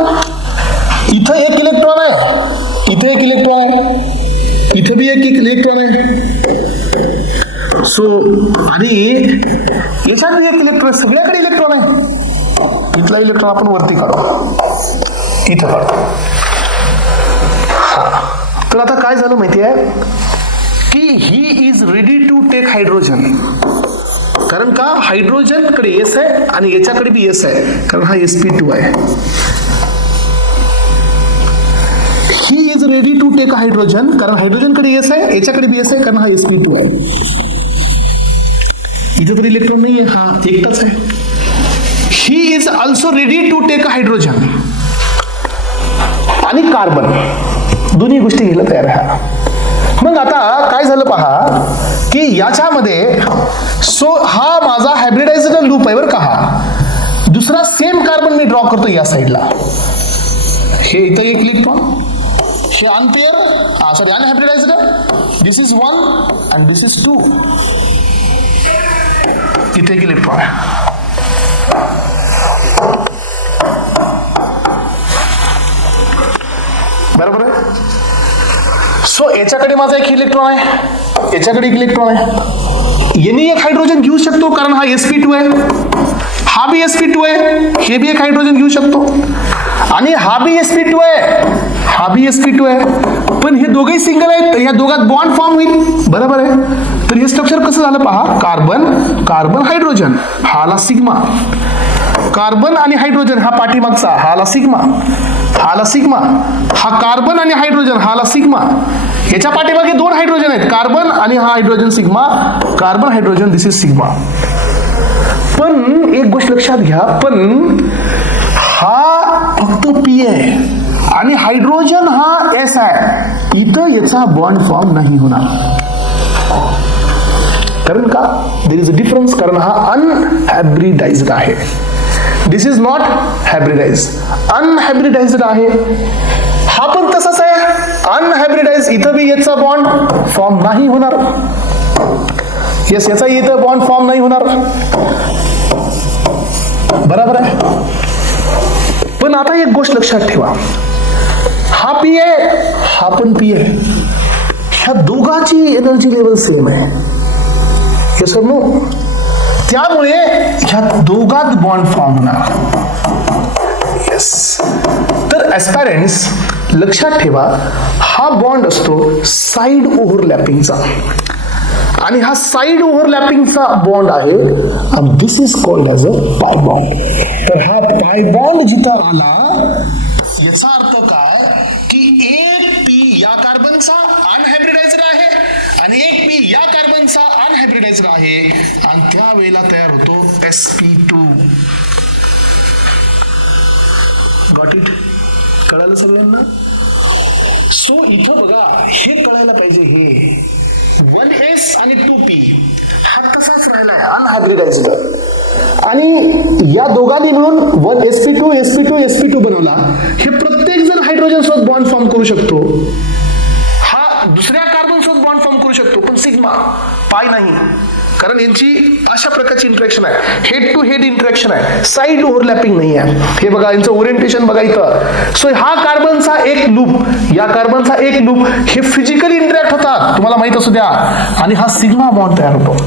इथं एक इलेक्ट्रॉन आहे, इथे एक इलेक्ट्रॉन आहे, इथे भी एक इलेक्ट्रॉन आहे. सो आणि याच्यात भी एक इलेक्ट्रॉन, सगळ्याकडे इलेक्ट्रॉन आहे. इथला इलेक्ट्रॉन आपण वरती काढू, इथं काढू. तर आता काय झालं माहितीये की he is ready to take hydrogen. कारण का, हायड्रोजन कडे एस आहे आणि याच्याकडे बी एस आहे, कारण हा sp2 आहे. He is ready to take hydrogen, कारण हायड्रोजन कडे एस आहे, याच्याकडे बी एस आहे, कारण हा sp2 आहे. इथे तर इलेक्ट्रॉन नाही आहे, हा एकटाच आहे. He is also ready to take hydrogen आणि कार्बन, दोन्ही गोष्टी घ्यायला तयार आहे. मग आता काय झालं पहा की याच्यामध्ये सो हा माझा हायब्रिडाइज्ड लूप आहे बरं का. हा दुसरा सेम कार्बन मी ड्रॉ करतो या साईडला. हे इथं एक इलेक्ट्रॉन, हे unpair, sorry unhybridized. This is 1 and this is 2. इथे एक इलेक्ट्रॉन आहे. बरोबर आहे. सो याच्याकडे माझा एक इलेक्ट्रॉन आहे, याच्याकडे एक इलेक्ट्रॉन आहे. यांनी एक हायड्रोजन घेऊ शकतो कारण हा sp2 आहे, हा बी sp2 आहे, हे बी एक हायड्रोजन घेऊ शकतो आणि हा बी sp2 आहे, हा बी sp2 आहे. पण हे दोघेही सिंगल आहेत, या दोघात बॉन्ड फॉर्म होईल. बरोबर आहे. तर हे स्ट्रक्चर कसं झालं पहा. कार्बन कार्बन हायड्रोजन, हा आला सिग्मा. कार्बन आणि हायड्रोजन हा पाठीमागचा, हा आला सिग्मा, हा आला सिग्मा. हा कार्बन आणि हायड्रोजन, हा आला सिग्मा. याच्या पाठीमागे दोन हायड्रोजन आहेत, कार्बन आणि हा hydrogen sigma, carbon hydrogen, this is sigma. पण एक गोष्ट लक्षात घ्या, पण हा फक्त पी आहे आणि हायड्रोजन हा एस आहे. इथं याचा बॉन्ड फॉर्म नाही होणार. कारण का? There is a difference. कारण हा अनहायब्रिडाइज्ड आहे. This is not hybridized, unhybridized आहे. हा पण तसाच आहे, अनहायब्रिडाइज्ड. इथं बी याचा बॉन्ड फॉर्म नाही होणार. यस, याचा इथं बॉन्ड फॉर्म नाही होणार. बरोबर आहे. पण आता एक गोष्ट लक्षात ठेवा, हा पी आहे, हा पण पी आहे. ह्या दोघांची एनर्जी लेवल सेम आहे. यस और नो? त्यामुळे ह्या दोघात बॉन्ड फॉर्म होणार. येस. तर ऍस्पायरंट्स लक्षात ठेवा, हा बॉन्ड असतो साइड ओव्हरलॅपिंगचा आणि हा साइड ओव्हरलॅपिंगचा बॉन्ड आहे आणि this is called as a pi bond. तर हा पाय बॉन्ड जिथं आला, याचा अर्थ काय की एक पी या कार्बनचा अनहायब्रिडाइज्ड आहे आणि एक पी या कार्बनचा अनहायब्रिडाइज्ड आहे आणि त्यावेळेला तयार होतो sp2. Got it? कळालं सगळ्यांना? सो इथं बघा, हे कळायला पाहिजे. हे 1s आणि 2p हा तसाच राहिलाय, अनहायब्रिडाइज्ड. आणि या दोघांनी मिळून 1sp2 sp2 sp2 बनवला. हे प्रत्येक जण हायड्रोजन सोबत बॉन्ड फॉर्म करू शकतो. हा दुसऱ्या कार्बन सोबत बॉन्ड फॉर्म करू शकतो, पण सिग्मा पाय नाही. कारण यांची अशा प्रकारची इंटरॅक्शन आहे, हेड टू हेड इंटरॅक्शन आहे, साइड ओव्हरलॅपिंग नाही आहे. हे बघा, यांचं ओरिएंटेशन बघा इथं. सो हा कार्बनचा एक लूप, या कार्बनचा एक लूप, हे फिजिकली इंटरॅक्ट होतात, तुम्हाला माहित असू द्या. आणि हा सिग्मा बॉन्ड तयार होतो.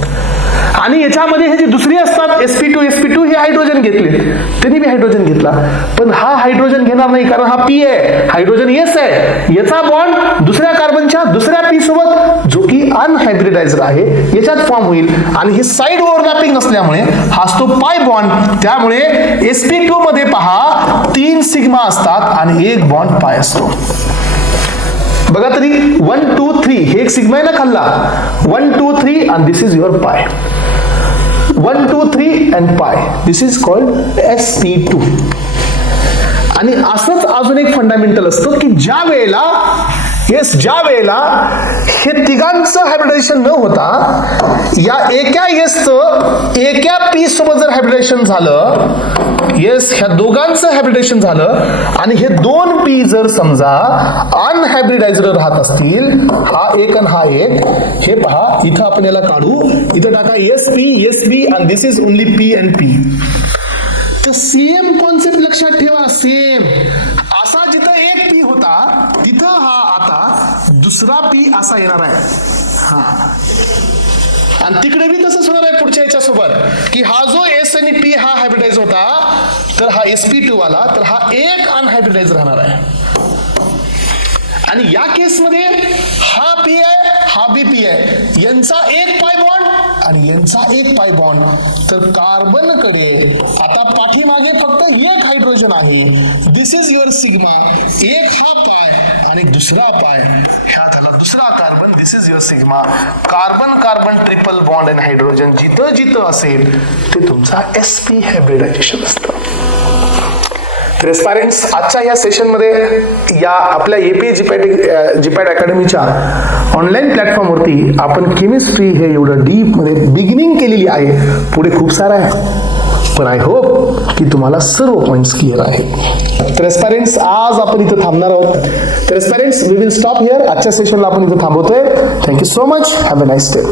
आणि याच्यामध्ये हे जे दुसरी असतात sp2 हे हायड्रोजन घेतले, त्यांनी बी हायड्रोजन घेतला, पण हा हायड्रोजन घेणार नाही कारण हा पी आहे, हायड्रोजन एस आहे. याचा बॉन्ड दुसऱ्या कार्बनच्या दुसऱ्या पी सोबत, जो की अनहायब्रिडाइज्ड आहे, याच्यात फॉर्म होईल. आणि हे साइड ओव्हरलॅपिंग नसल्यामुळे हा असतो पाय बॉन्ड. त्यामुळे sp2 मध्ये पहा 3 सिग्मा असतात आणि एक बॉन्ड पाय असतो. बघा तरी 1 2 3 हे एक सिग्मा आहे ना खाल्ला, 1 2 3 and this is your pi. 1 2 3 and pi, this is called sp2. आणि असंच अजून एक फंडामेंटल असतं की ज्या वेळेला हे तिघांचं हायब्रिडायझेशन न होता या एका एसचं एका पी सोबत जर हायब्रिडायझेशन झालं, येस, ह्या दोघांचं हायब्रिडायझेशन झालं आणि हे दोन पी जर समजा अनहायब्रिडाइज्ड राहत असतील, हा एक आणि हा एक, हे पहा इथं आपण याला काढू, इथं टाका sp आणि this is only P and P. तर सेम कॉन्सेप्ट लक्षात ठेवा, सेम असा जिथं एक पी होता तिथं हा आता दुसरा पी असा येणार आहे. हा, आणि तिकडे बी तसंच होणार आहे पुढच्या याच्या सोबत की हा जो एस आणि पी हा हायब्रिडाइज होता, तर हा sp2 वाला, तर हा एक अनहायब्रिडाइज राहणार आहे. आणि या केसमध्ये हा पी आहे, हा बी पी आहे, यांचा एक पाय बॉन्ड आणि यांचा एक पाय बॉन्ड. तर कार्बन कडे आता पाठीमागे फक्त एक हायड्रोजन आहे, दिस इज युअर सिग्मा. एक हा पाय आणि दुसरा पाय, ह्यात आला दुसरा carbon, this is your sigma. Carbon carbon triple bond आणि हायड्रोजन जिथं जिथं असेल ते तुमचा sp हायब्रिडायझेशन असतं. तर एस्पायरंट्स, आजच्या या सेशनमध्ये या आपल्या एपी जीपॅट अकॅडमीच्या ऑनलाईन प्लॅटफॉर्मवरती आपण केमिस्ट्री हे एवढं डीप मध्ये बिगिनिंग केलेली आहे. पुढे खूप सारं आहे, पण आय होप की तुम्हाला सर्व पॉइंट्स क्लिअर आहेत. तर एस्पायरंट्स, आज आपण इथं थांबणार आहोत. तर aspirants, we will stop here. आजच्या सेशनला आपण इथं थांबवतोय. Thank you so much. Have a nice day.